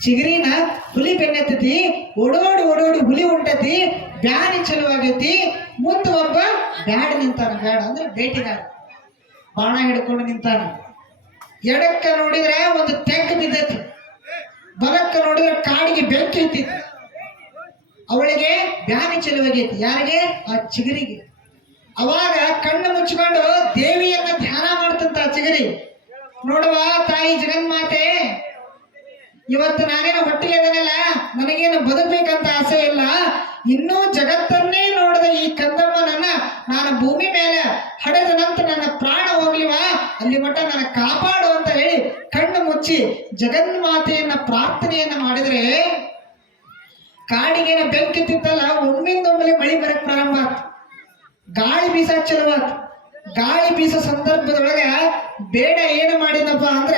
ಚಿಗರಿನ ಹುಲಿ ಬೆನ್ನತ್ತೈತಿ ಓಡೋಡಿ ಓಡೋಡಿ ಹುಲಿ ಹೊಂಟತಿ ಬ್ಯಾನಿ ಚಲುವಾಗೈತಿ ಮುಂದೆ ಒಬ್ಬ ಬ್ಯಾಡ ನಿಂತಾನ ಬ್ಯಾಡ ಅಂದ್ರೆ ಬೇಟೆಗಾರ ಬಾಣ ಹಿಡ್ಕೊಂಡು ನಿಂತಾನ ಎಡಕ್ಕ ನೋಡಿದ್ರೆ ಒಂದು ತೆಗ್ಗು ಬಿದ್ದೈತಿ ಬಲಕ್ಕ ನೋಡಿದ್ರೆ ಕಾಡಿಗೆ ಬೆಂಕಿ ಹತ್ತಿತ್ತು ಅವಳಿಗೆ ಬ್ಯಾನಿ ಚಲುವಾಗೈತಿ ಯಾರಿಗೆ ಆ ಚಿಗರಿಗೆ ಅವಾಗ ಕಣ್ಣು ಮುಚ್ಚಿಕೊಂಡು ದೇವಿಯನ್ನ ಧ್ಯಾನ ಮಾಡ್ತಂತ ಚಿಗರಿ ನೋಡುವ ತಾಯಿ ಜಗನ್ಮಾತೆ ಇವತ್ತು ನಾನೇನು ಹೊಟ್ಟಿಗೆ ಅದನ್ನಲ್ಲ ನನಗೇನು ಬದುಕಬೇಕಂತ ಆಸೆ ಇಲ್ಲ ಇನ್ನೂ ಜಗತ್ತನ್ನೇ ನೋಡಿದ ಈ ಕಂದಮ್ಮನನ್ನ ನಾನು ಭೂಮಿ ಮೇಲೆ ಹಡೆದ ನಂತರ ನನ್ನ ಪ್ರಾಣ ಹೋಗ್ಲಿವಾ ಅಲ್ಲಿ ಮಟ್ಟ ನನ್ನ ಕಾಪಾಡು ಅಂತ ಹೇಳಿ ಕಣ್ಣು ಮುಚ್ಚಿ ಜಗನ್ಮಾತೆಯನ್ನ ಪ್ರಾರ್ಥನೆಯನ್ನ ಮಾಡಿದ್ರೆ ಕಾಡಿಗೇನ ಬೆಂಕಿ ತಿತ್ತಲ್ಲ ಒಮ್ಮಿಂದೊಮ್ಮೆಲೆ ಮಳಿ ಬರಕ್ ಪ್ರಾರಂಭ ಆಯ್ತು ಗಾಳಿ ಬೀಸ ಚಲುವಾತ್ ಗಾಳಿ ಬೀಸೋ ಸಂದರ್ಭದೊಳಗ ಬೇಡ ಏನು ಮಾಡಿದಪ್ಪ ಅಂದ್ರ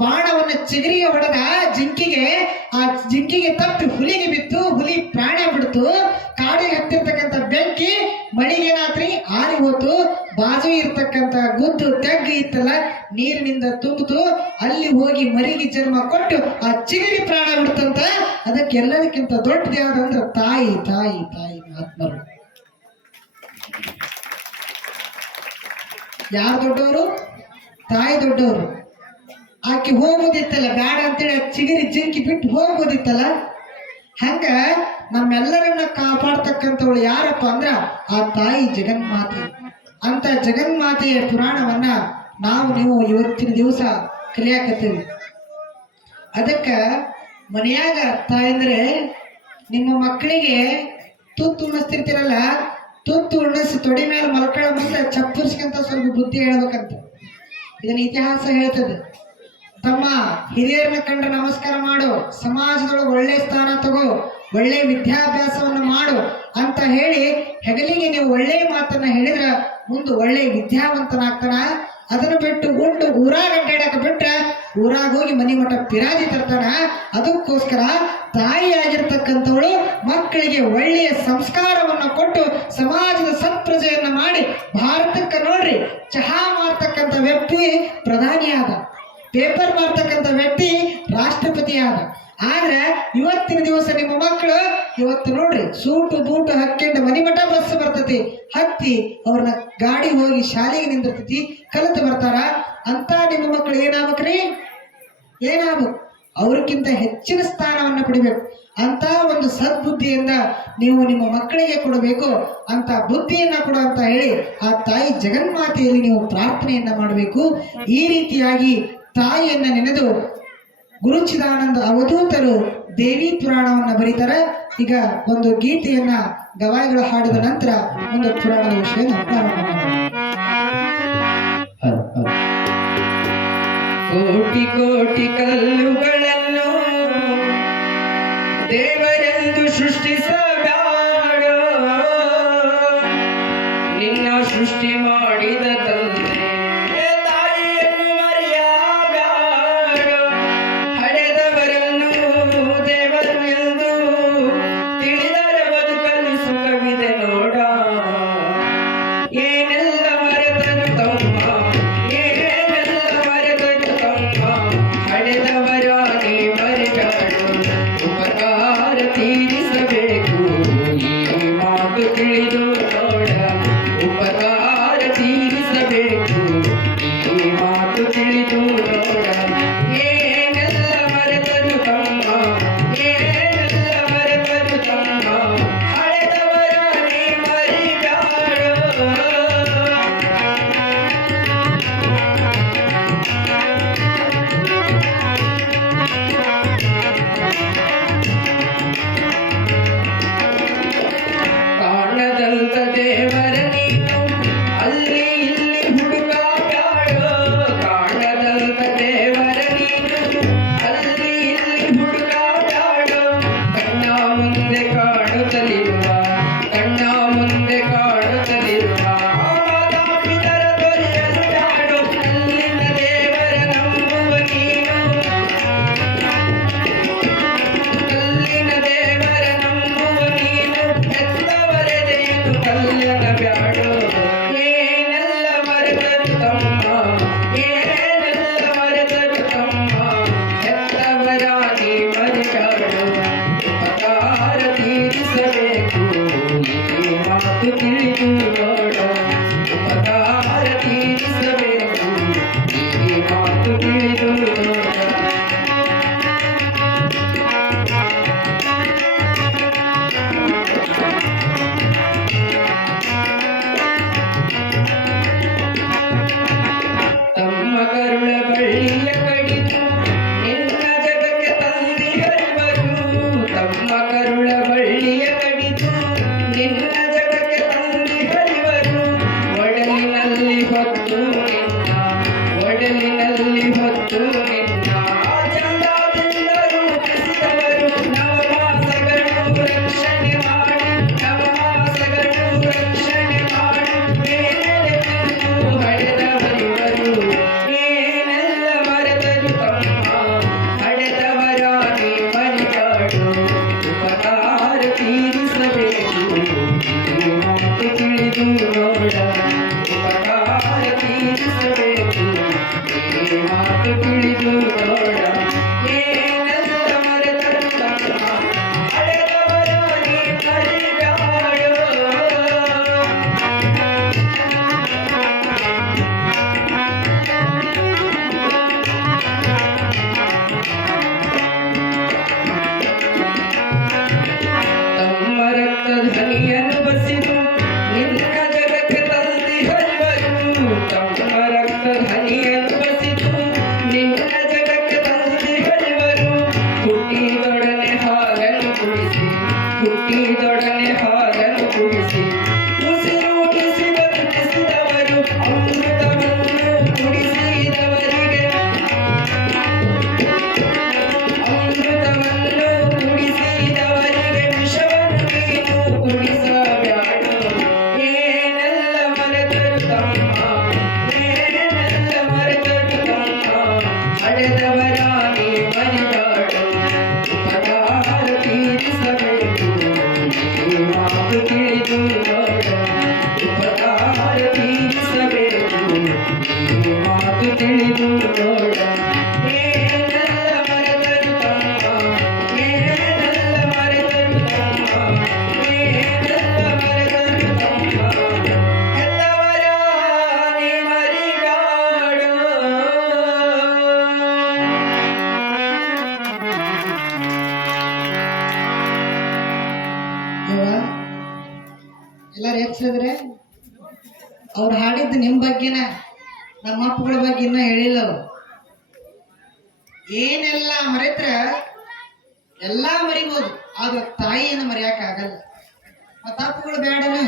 ಬಾಣವನ್ನ ಚಿಗರಿಗೆ ಹೊಡೆದ ಜಿಂಕಿಗೆ ಆ ಜಿಂಕಿಗೆ ತಪ್ಪಿ ಹುಲಿಗೆ ಬಿತ್ತು ಹುಲಿ ಪ್ರಾಣ ಬಿಡ್ತು ಕಾಡಿಗೆ ಹತ್ತಿರ್ತಕ್ಕಂಥ ಬೆಂಕಿ ಮಳಿಗೇನಾತ್ರಿ ಆರಿ ಹೋತು ಬಾಜು ಇರ್ತಕ್ಕಂಥ ಗುದ್ದು ತೆಗ್ಗು ಇತ್ತಲ್ಲ ನೀರಿನಿಂದ ತುಂಬಿತು ಅಲ್ಲಿ ಹೋಗಿ ಮರಿಗೆ ಜನ್ಮ ಕೊಟ್ಟು ಆ ಚಿಗರಿ ಪ್ರಾಣ ಬಿಡ್ತಂತ ಅದಕ್ಕೆಲ್ಲದಕ್ಕಿಂತ ದೊಡ್ಡದು ಯಾವ್ದಂದ್ರ ತಾಯಿ ತಾಯಿ ತಾಯಿ ಮಹಾತ್ಮರು ಯಾರು ದೊಡ್ಡವರು ತಾಯಿ ದೊಡ್ಡವರು ಆಕೆ ಹೋಗೋದಿತ್ತಲ್ಲ ಬ್ಯಾಡ ಅಂತೇಳಿ ಚಿಗರಿ ಜಿಂಕಿ ಬಿಟ್ಟು ಹೋಗೋದಿತ್ತಲ್ಲ ಹಂಗ ನಮ್ಮೆಲ್ಲರನ್ನ ಕಾಪಾಡ್ತಕ್ಕಂಥವಳು ಯಾರಪ್ಪ ಅಂದ್ರ ಆ ತಾಯಿ ಜಗನ್ಮಾತೆ ಅಂತ ಜಗನ್ಮಾತೆಯ ಪುರಾಣವನ್ನ ನಾವು ನೀವು ಇವತ್ತಿನ ದಿವಸ ಕಲಿಯಾಕತ್ತೀವಿ ಅದಕ್ಕ ಮನೆಯಾಗ ತಾಯಂದ್ರೆ ನಿಮ್ಮ ಮಕ್ಕಳಿಗೆ ತುತ್ತು ಉಣಿಸ್ತಿರ್ತಿರಲ್ಲ ತುತ್ತು ಉಣಿಸಿ ತೊಡಿ ಮೇಲೆ ಮಲ್ಕಳ ಮುಂದೆ ಚಪ್ಪರ್ಸ್ಕಂತ ಸ್ವಲ್ಪ ಬುದ್ಧಿ ಹೇಳ್ಬೇಕಂತ ಇದನ್ನ ಇತಿಹಾಸ ಹೇಳ್ತದೆ ತಮ್ಮ ಹಿರಿಯರನ್ನ ಕಂಡ್ರೆ ನಮಸ್ಕಾರ ಮಾಡು, ಸಮಾಜದೊಳಗೆ ಒಳ್ಳೆ ಸ್ಥಾನ ತಗೋ, ಒಳ್ಳೆ ವಿದ್ಯಾಭ್ಯಾಸವನ್ನು ಮಾಡು ಅಂತ ಹೇಳಿ ಹೆಗಲಿಗೆ ನೀವು ಒಳ್ಳೆ ಮಾತನ್ನ ಹೇಳಿದ್ರ ಮುಂದೆ ಒಳ್ಳೆ ವಿದ್ಯಾವಂತನಾಗ್ತಾನ. ಅದನ್ನು ಬಿಟ್ಟು ಉಂಡು ಊರಾಗ ಅಡ್ಡಾಡಕ ಬಿಟ್ರೆ ಊರಾಗ ಹೋಗಿ ಮನಿ ಮಠ ಪಿರಾದಿ ತರ್ತಾನ. ಅದಕ್ಕೋಸ್ಕರ ತಾಯಿಯಾಗಿರ್ತಕ್ಕಂಥವಳು ಮಕ್ಕಳಿಗೆ ಒಳ್ಳೆಯ ಸಂಸ್ಕಾರವನ್ನು ಕೊಟ್ಟು ಸಮಾಜದ ಸತ್ಪ್ರಜೆಯನ್ನ ಮಾಡಿ, ಭಾರತಕ್ಕೆ ನೋಡ್ರಿ ಚಹಾ ಮಾರ್ತಕ್ಕಂಥ ವ್ಯಕ್ತಿ ಪ್ರಧಾನಿಯಾದ, ಪೇಪರ್ ಮಾರ್ತಕ್ಕಂಥ ವ್ಯಕ್ತಿ ರಾಷ್ಟ್ರಪತಿಯಾದ. ಆದ್ರೆ ಇವತ್ತಿನ ದಿವಸ ನಿಮ್ಮ ಮಕ್ಕಳು ಇವತ್ತು ನೋಡ್ರಿ ಸೂಟು ಬೂಟು ಹಾಕೊಂಡು ಮನಿ ಮಠ ಬಸ್ ಬರ್ತತಿ, ಹತ್ತಿ ಅವ್ರನ್ನ ಗಾಡಿ ಹೋಗಿ ಶಾಲೆಗೆ ನಿಂದಿರ್ತತಿ, ಕಲಿತು ಬರ್ತಾರ. ಅಂತ ನಿಮ್ಮ ಮಕ್ಕಳು ಏನಾಗ್ಬೇಕ್ರಿ? ಏನಾಗ್ಬೇಕು? ಅವ್ರಕ್ಕಿಂತ ಹೆಚ್ಚಿನ ಸ್ಥಾನವನ್ನು ಪಡಿಬೇಕು. ಅಂತ ಒಂದು ಸದ್ಬುದ್ಧಿಯಿಂದ ನೀವು ನಿಮ್ಮ ಮಕ್ಕಳಿಗೆ ಕೊಡಬೇಕು. ಅಂತ ಬುದ್ಧಿಯನ್ನ ಕೊಡು ಅಂತ ಹೇಳಿ ಆ ತಾಯಿ ಜಗನ್ಮಾತೆಯಲ್ಲಿ ನೀವು ಪ್ರಾರ್ಥನೆಯನ್ನ ಮಾಡಬೇಕು. ಈ ರೀತಿಯಾಗಿ ತಾಯಿಯನ್ನ ನೆನೆದು ಗುರುಚಿದಾನಂದ ಅವಧೂತರು ದೇವಿ ಪುರಾಣವನ್ನ ಬರೀತಾರೆ. ಈಗ ಒಂದು ಗೀತೆಯನ್ನ ಗವಾಯಿಗಳು ಹಾಡಿದ ನಂತರ ಒಂದು ಪುರಾಣದ ವಿಷಯ ಪ್ರಾರಂಭ ಕೋಟಿ ಕೋಟಿ ಕಲ್ಲುಗಳನ್ನು ದೇವರೆಂದು ಸೃಷ್ಟಿಸಬೇಡ, ನಿನ್ನ ಸೃಷ್ಟಿ ಮಾಡಿದ ತಂದೆ ತಾಯಿಯನ್ನು ಮರೆಯಬೇಡ. ಹಡೆದವರನ್ನು ದೇವರು ಎಂದು ತಿಳಿದರೆ ಬದುಕಲು ಸುಖವಿದೆ ನೋಡ. ಏನೆಲ್ಲ ಮರೆತರು ತಮ್ಮ, ಏನೆಲ್ಲ ಮರೆತರು ತಮ್ಮ, ಹಡೆದವರಾಗಿ ಮರೆಗಾಡು ಉಪಕಾರ ತೀರಿಸಬೇಕು. ಈ ಮಾತು ತಿಳಿದು ನೋಡ, ಉಪಕಾರ ತೀರಿಸಬೇಕು. ಎಲ್ಲಾರು ಹೆಚ್ಚಿದ್ರೆ ಅವ್ರು ಹಾಡಿದ್ದು ನಿಮ್ ಬಗ್ಗೆನ, ನಮ್ಮ ಅಪ್ಪಗಳ ಬಗ್ಗೆ ಇನ್ನ ಹೇಳಿಲ್ಲ ಅವ್ರು. ಏನೆಲ್ಲ ಮರೆತ್ರ ಎಲ್ಲಾ ಮರಿಬೋದು, ಆದ್ರೆ ತಾಯಿಯನ್ನು ಮರೆಯಕ್ ಆಗಲ್ಲ. ಮತ್ತಾಪಗಳು ಬೇಡನ.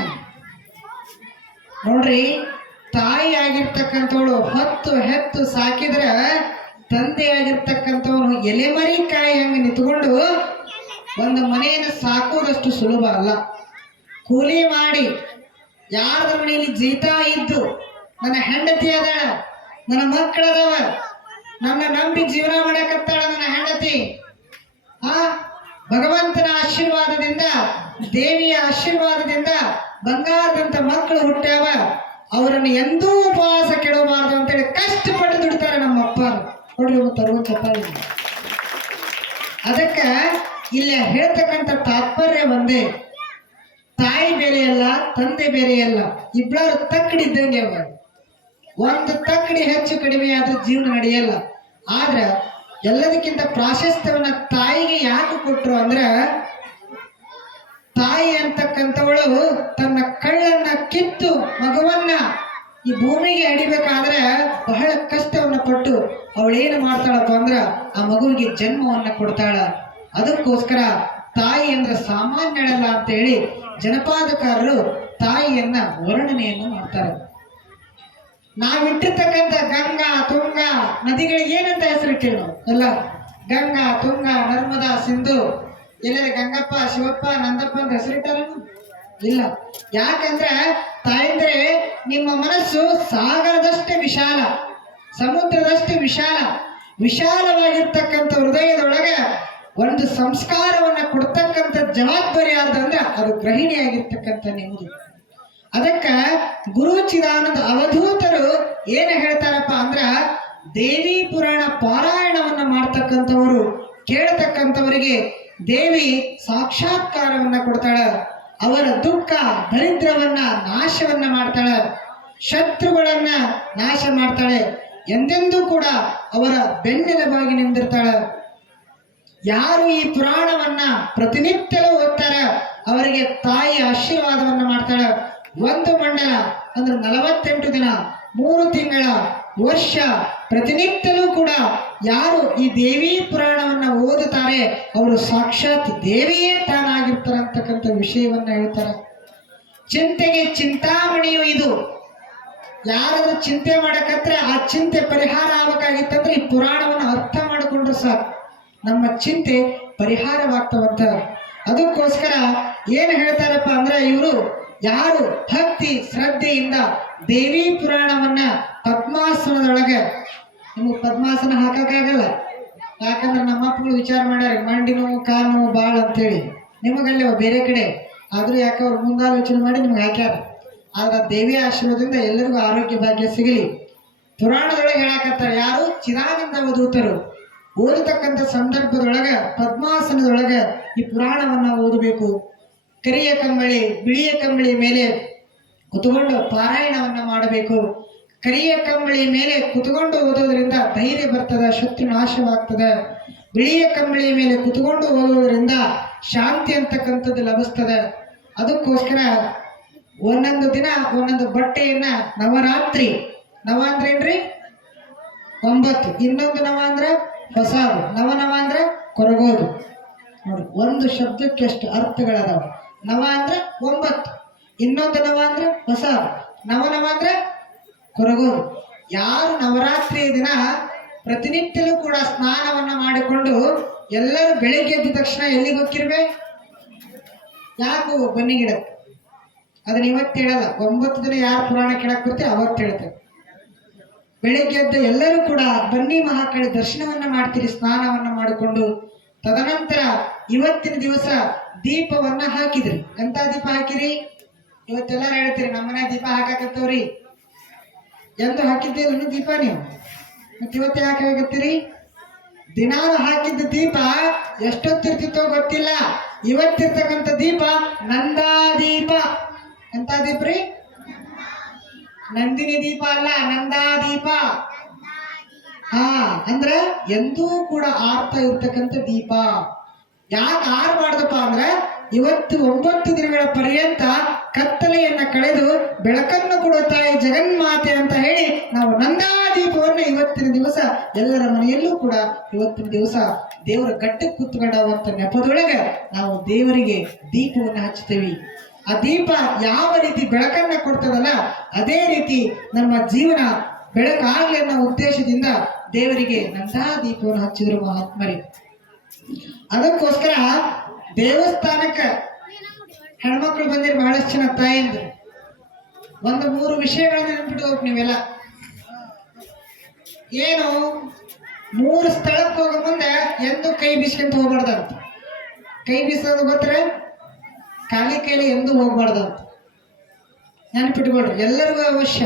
ನೋಡ್ರಿ, ತಾಯಿ ಆಗಿರ್ತಕ್ಕಂಥವಳು ಹೆತ್ತು ಸಾಕಿದ್ರ ತಂದೆ ಆಗಿರ್ತಕ್ಕಂಥವನು ಎಲೆಮರಿ ಕಾಯಿ ಹಂಗ ನಿಂತ್ಕೊಂಡು ಒಂದು ಮನೆಯನ್ನು ಸಾಕೋದಷ್ಟು ಸುಲಭ ಅಲ್ಲ. ಕೂಲಿ ಮಾಡಿ ಯಾರ ಮನೆಯಲ್ಲಿ ಜೀತ ಇದ್ದು ನನ್ನ ಹೆಂಡತಿ ಅದಾಳ, ನನ್ನ ಮಕ್ಕಳದವ, ನನ್ನ ನಂಬಿ ಜೀವನ ಮಾಡಕತ್ತಾಳ ನನ್ನ ಹೆಂಡತಿ, ಭಗವಂತನ ಆಶೀರ್ವಾದದಿಂದ, ದೇವಿಯ ಆಶೀರ್ವಾದದಿಂದ ಬಂಗಾರದಂತ ಮಕ್ಕಳು ಹುಟ್ಟ್ಯಾವ, ಅವರನ್ನು ಎಂದೂ ಉಪವಾಸ ಕೆಡಬಾರದು ಅಂತೇಳಿ ಕಷ್ಟಪಟ್ಟು ದುಡ್ತಾರೆ ನಮ್ಮಪ್ಪ. ನೋಡ್ರಿ ತರುವ ಚಪಾಳಿ. ಅದಕ್ಕ ಇಲ್ಲಿ ಹೇಳ್ತಕ್ಕಂಥ ತಾತ್ಪರ್ಯ ಒಂದೇ, ತಾಯಿ ಬೇರೆಯಲ್ಲ, ತಂದೆ ಬೇರೆಯಲ್ಲ, ಇಬ್ಬರು ತಕ್ಕಡಿದ್ದಂಗೆ ಅವ. ಒಂದು ತಕ್ಕಡಿ ಹೆಚ್ಚು ಕಡಿಮೆ ಆದ್ರೂ ಜೀವನ ನಡೆಯಲ್ಲ. ಆದ್ರ ಎಲ್ಲದಕ್ಕಿಂತ ಪ್ರಾಶಸ್ತ್ಯವನ್ನ ತಾಯಿಗೆ ಯಾಕೆ ಕೊಟ್ರು ಅಂದ್ರ, ತಾಯಿ ಅಂತಕ್ಕಂಥವಳು ತನ್ನ ಕಳ್ಳನ್ನ ಕಿತ್ತು ಮಗುವನ್ನ ಈ ಭೂಮಿಗೆ ಅಡಿಬೇಕಾದ್ರೆ ಬಹಳ ಕಷ್ಟವನ್ನ ಪಟ್ಟು ಅವಳೇನು ಮಾಡ್ತಾಳಪ್ಪ ಅಂದ್ರ ಆ ಮಗುವಿಗೆ ಜನ್ಮವನ್ನ ಕೊಡ್ತಾಳ. ಅದಕ್ಕೋಸ್ಕರ ತಾಯಿ ಅಂದ್ರೆ ಸಾಮಾನ್ಯಳಲ್ಲ ಅಂತ ಹೇಳಿ ಜನಪಾದಕಾರರು ತಾಯಿಯನ್ನ ವರ್ಣನೆಯನ್ನು ಮಾಡ್ತಾರೆ. ನಾವಿಟ್ಟಿರ್ತಕ್ಕಂಥ ಗಂಗಾ ತುಂಗಾ ನದಿಗಳಿಗೆ ಏನಂತ ಹೆಸರಿಟ್ಟೇವೆ ನಾವು ಎಲ್ಲ? ಗಂಗಾ, ತುಂಗಾ, ನರ್ಮದಾ, ಸಿಂಧು. ಎಲ್ಲರ ಗಂಗಪ್ಪ, ಶಿವಪ್ಪ, ನಂದಪ್ಪ ಅಂತ ಹೆಸರಿಟ್ಟಾರ? ಇಲ್ಲ. ಯಾಕಂದ್ರೆ ತಾಯಂದ್ರೆ ನಿಮ್ಮ ಮನಸ್ಸು ಸಾಗರದಷ್ಟೇ ವಿಶಾಲ, ಸಮುದ್ರದಷ್ಟೇ ವಿಶಾಲ. ವಿಶಾಲವಾಗಿರ್ತಕ್ಕಂಥ ಹೃದಯದೊಳಗೆ ಒಂದು ಸಂಸ್ಕಾರವನ್ನ ಕೊಡ್ತಕ್ಕಂಥ ಜವಾಬ್ದಾರಿ ಆದಂದ್ರೆ ಅದು ಗೃಹಿಣಿಯಾಗಿರ್ತಕ್ಕಂಥ ನಿಮ್ಮದು. ಅದಕ್ಕ ಗುರು ಚಿದಾನಂದ ಅವಧೂತರು ಏನ ಹೇಳ್ತಾರಪ್ಪ ಅಂದ್ರ, ದೇವಿ ಪುರಾಣ ಪಾರಾಯಣವನ್ನ ಮಾಡ್ತಕ್ಕಂಥವರು, ಕೇಳತಕ್ಕಂಥವರಿಗೆ ದೇವಿ ಸಾಕ್ಷಾತ್ಕಾರವನ್ನ ಕೊಡ್ತಾಳ. ಅವರ ದುಃಖ ದರಿದ್ರವನ್ನ ನಾಶವನ್ನ ಮಾಡ್ತಾಳ, ಶತ್ರುಗಳನ್ನ ನಾಶ ಮಾಡ್ತಾಳೆ, ಎಂದೆಂದೂ ಕೂಡ ಅವರ ಬೆನ್ನೆಲುಬಾಗಿ ನಿಂದಿರ್ತಾಳ. ಯಾರು ಈ ಪುರಾಣವನ್ನ ಪ್ರತಿನಿತ್ಯವೂ ಓದ್ತಾರ ಅವರಿಗೆ ತಾಯಿ ಆಶೀರ್ವಾದವನ್ನ ಮಾಡ್ತಾಳ. ಒಂದು ಮಂಡಲ ಅಂದ್ರೆ 48 ದಿನ, 3 ತಿಂಗಳ, ವರ್ಷ ಪ್ರತಿನಿತ್ಯವೂ ಕೂಡ ಯಾರು ಈ ದೇವಿ ಪುರಾಣವನ್ನ ಓದುತ್ತಾರೆ ಅವರು ಸಾಕ್ಷಾತ್ ದೇವಿಯೇ ತಾನಾಗಿರ್ತಾರೆ ಅಂತಕ್ಕಂಥ ವಿಷಯವನ್ನ ಹೇಳ್ತಾರೆ. ಚಿಂತೆಗೆ ಚಿಂತಾಮಣಿಯು ಇದು. ಯಾರಾದ್ರೂ ಚಿಂತೆ ಮಾಡಕತ್ರ ಆ ಚಿಂತೆ ಪರಿಹಾರ ಆಗಬೇಕಾಗಿತ್ತಂದ್ರೆ ಈ ಪುರಾಣವನ್ನು ಅರ್ಥ ಮಾಡಿಕೊಂಡ್ರೆ ಸಾಕು, ನಮ್ಮ ಚಿಂತೆ ಪರಿಹಾರವಾಗ್ತವಂತ. ಅದಕ್ಕೋಸ್ಕರ ಏನು ಹೇಳ್ತಾರಪ್ಪ ಅಂದ್ರೆ, ಇವರು ಯಾರು ಭಕ್ತಿ ಶ್ರದ್ಧೆಯಿಂದ ದೇವಿ ಪುರಾಣವನ್ನ ಪದ್ಮಾಸನದೊಳಗೆ, ನಿಮಗೆ ಪದ್ಮಾಸನ ಹಾಕಕ್ಕಾಗಲ್ಲ, ಯಾಕಂದ್ರೆ ನಮ್ಮ ಅಪ್ಪಗಳು ವಿಚಾರ ಮಾಡ್ಯಾರ ಮಂಡಿ ನೋವು ಕಾಲು ನೋವು ಬಾಳ ಅಂತೇಳಿ. ನಿಮಗಲ್ಲಿ ಬೇರೆ ಕಡೆ ಆದ್ರೂ ಯಾಕೆ ಅವ್ರು ಮುಂದಾಲೋಚನೆ ಮಾಡಿ ನಿಮ್ಗೆ ಹಾಕ್ಯಾರ. ಆದ್ರೆ ದೇವಿಯ ಆಶೀರ್ವಾದದಿಂದ ಎಲ್ಲರಿಗೂ ಆರೋಗ್ಯ ಭಾಗ್ಯ ಸಿಗಲಿ. ಪುರಾಣದೊಳಗೆ ಹೇಳಕತ್ತಾರೆ, ಯಾರು ಚಿದಾನಂದ ಅವಧೂತರು ಓದತಕ್ಕಂಥ ಸಂದರ್ಭದೊಳಗೆ ಪದ್ಮಾಸನದೊಳಗೆ ಈ ಪುರಾಣವನ್ನ ಓದಬೇಕು. ಕರಿಯ ಕಂಬಳಿ ಬಿಳಿಯ ಕಂಬಳಿ ಮೇಲೆ ಕುತ್ಕೊಂಡು ಪಾರಾಯಣವನ್ನ ಮಾಡಬೇಕು. ಕರಿಯ ಕಂಬಳಿ ಮೇಲೆ ಕುತ್ಕೊಂಡು ಓದೋದ್ರಿಂದ ಧೈರ್ಯ ಬರ್ತದೆ, ಶತ್ರು ನಾಶವಾಗ್ತದೆ. ಬಿಳಿಯ ಕಂಬಳಿ ಮೇಲೆ ಕುತ್ಕೊಂಡು ಓದೋದ್ರಿಂದ ಶಾಂತಿ ಅಂತಕ್ಕಂಥದ್ದು ಲಭಿಸ್ತದೆ. ಅದಕ್ಕೋಸ್ಕರ ಒಂದೊಂದು ದಿನ ಒಂದೊಂದು ಬಟ್ಟೆಯನ್ನ ನವರಾತ್ರಿ, ನವ ಅಂದ್ರೆ ಏನ್ರಿ 9, ಇನ್ನೊಂದು ನವ ಅಂದ್ರೆ ಹೊಸದು, ನವ ಅಂದ್ರೆ ಕೊರಗೋದು. ನೋಡಿ, ಒಂದು ಶಬ್ದಕ್ಕೆ ಎಷ್ಟು ಅರ್ಥಗಳದಾವ. ನವ ಅಂದ್ರೆ 9, ಇನ್ನೊಂದು ನವ ಅಂದ್ರೆ ಹೊಸದು, ನವ ಅಂದ್ರೆ ಕೊರಗೋದು. ಯಾರು ನವರಾತ್ರಿಯ ದಿನ ಪ್ರತಿನಿತ್ಯವೂ ಕೂಡ ಸ್ನಾನವನ್ನ ಮಾಡಿಕೊಂಡು ಎಲ್ಲರೂ ಬೆಳಿಗ್ಗೆ ಎದ್ದ ತಕ್ಷಣ ಎಲ್ಲಿಗೆ ಹೋಗಿರ್ಬೇಕು? ಯಾಕೋ ಬನ್ನಿ ಗಿಡ. ಅದನ್ನ ಇವತ್ತು ಹೇಳಲ್ಲ, 9 ದಿನ ಯಾರು ಪುರಾಣ ಕೇಳಕ್ ಬರ್ತೀವಿ ಅವತ್ತು ಹೇಳ್ತೇವೆ. ಬೆಳಿಗ್ಗೆ ಎದ್ದು ಎಲ್ಲರೂ ಕೂಡ ಬನ್ನಿ ಮಹಾಕಾಳಿ ದರ್ಶನವನ್ನ ಮಾಡ್ತೀರಿ ಸ್ನಾನವನ್ನ ಮಾಡಿಕೊಂಡು. ತದನಂತರ ಇವತ್ತಿನ ದಿವಸ ದೀಪವನ್ನ ಹಾಕಿದ್ರಿ. ಎಂತ ದೀಪ ಹಾಕಿರಿ? ಇವತ್ತೆಲ್ಲಾರು ಹೇಳ್ತೀರಿ ನಮ್ಮನೆ ದೀಪ ಹಾಕಾಕತ್ತವ್ರಿ. ಎಂದು ಹಾಕಿದ್ದೀರಿ ದೀಪ ನೀವು? ಮತ್ತೆ ಇವತ್ತು ಯಾಕೆ ಹಾಕತ್ತೀರಿ? ದಿನಾಲು ಹಾಕಿದ್ದ ದೀಪ ಎಷ್ಟೊತ್ತಿರ್ತಿತ್ತೋ ಗೊತ್ತಿಲ್ಲ. ಇವತ್ತಿರ್ತಕ್ಕಂಥ ದೀಪ ನಂದಾದೀಪ. ಎಂತ ದೀಪ ರೀ? ನಂದಿನಿ ದೀಪ ಅಲ್ಲ, ನಂದಾದೀಪ. ಅಂದ್ರೆ ಎಂದೂ ಕೂಡ ಆರ್ತಾ ಇರ್ತಕ್ಕಂಥ ದೀಪ. ಯಾಕೆ ಆರ್ಬಾರ್ದಪ್ಪ ಅಂದ್ರೆ ಇವತ್ತು 9 ದಿನಗಳ ಪರ್ಯಂತ ಕತ್ತಲೆಯನ್ನ ಕಳೆದು ಬೆಳಕನ್ನು ಕೊಡುವ ತಾಯಿ ಜಗನ್ಮಾತೆ ಅಂತ ಹೇಳಿ ನಾವು ನಂದಾದೀಪವನ್ನು ಇವತ್ತಿನ ದಿವಸ ಎಲ್ಲರ ಮನೆಯಲ್ಲೂ ಕೂಡ ಇವತ್ತಿನ ದಿವಸ ದೇವರ ಗಟ್ಟಕ್ಕೆ ಕೂತ್ಕೊಂಡವಂತ ನೆಪದೊಳಗೆ ನಾವು ದೇವರಿಗೆ ದೀಪವನ್ನು ಹಚ್ತೇವೆ. ಆ ದೀಪ ಯಾವ ರೀತಿ ಬೆಳಕನ್ನ ಕೊಡ್ತದಲ್ಲ ಅದೇ ರೀತಿ ನಮ್ಮ ಜೀವನ ಬೆಳಕಾಗ್ಲಿ ಅನ್ನೋ ಉದ್ದೇಶದಿಂದ ದೇವರಿಗೆ ನಂದಾದೀಪವನ್ನು ಹಚ್ಚಿದ್ರು ಮಹಾತ್ಮರಿ. ಅದಕ್ಕೋಸ್ಕರ ದೇವಸ್ಥಾನಕ್ಕೆ ಹೆಣ್ಮಕ್ಳು ಬಂದಿರೋ ಬಹಳಷ್ಟು ಜನ ತಾಯಂದ್ರು ಒಂದು 3 ವಿಷಯಗಳನ್ನ ನೆನ್ಪಿಟ್ಟು ಹೋಗ್ಬೇಕು ನೀವೆಲ್ಲ. ಏನು 3 ಸ್ಥಳಕ್ಕೆ ಹೋಗೋ ಮುಂದೆ ಎಂದು ಕೈ ಬೀಸ್ಕೊಂತ ಹೋಗ್ಬಾರ್ದಂತ. ಕೈ ಬೀಸೋದು ಗೊತ್ತರೆ ಖಾಲಿ ಕೈಲಿ ಎಂದೂ ಹೋಗ್ಬಾರ್ದಂತ ನೆನಪಿಟ್ಕೊಳ್ರಿ, ಎಲ್ಲರಿಗೂ ಅವಶ್ಯ.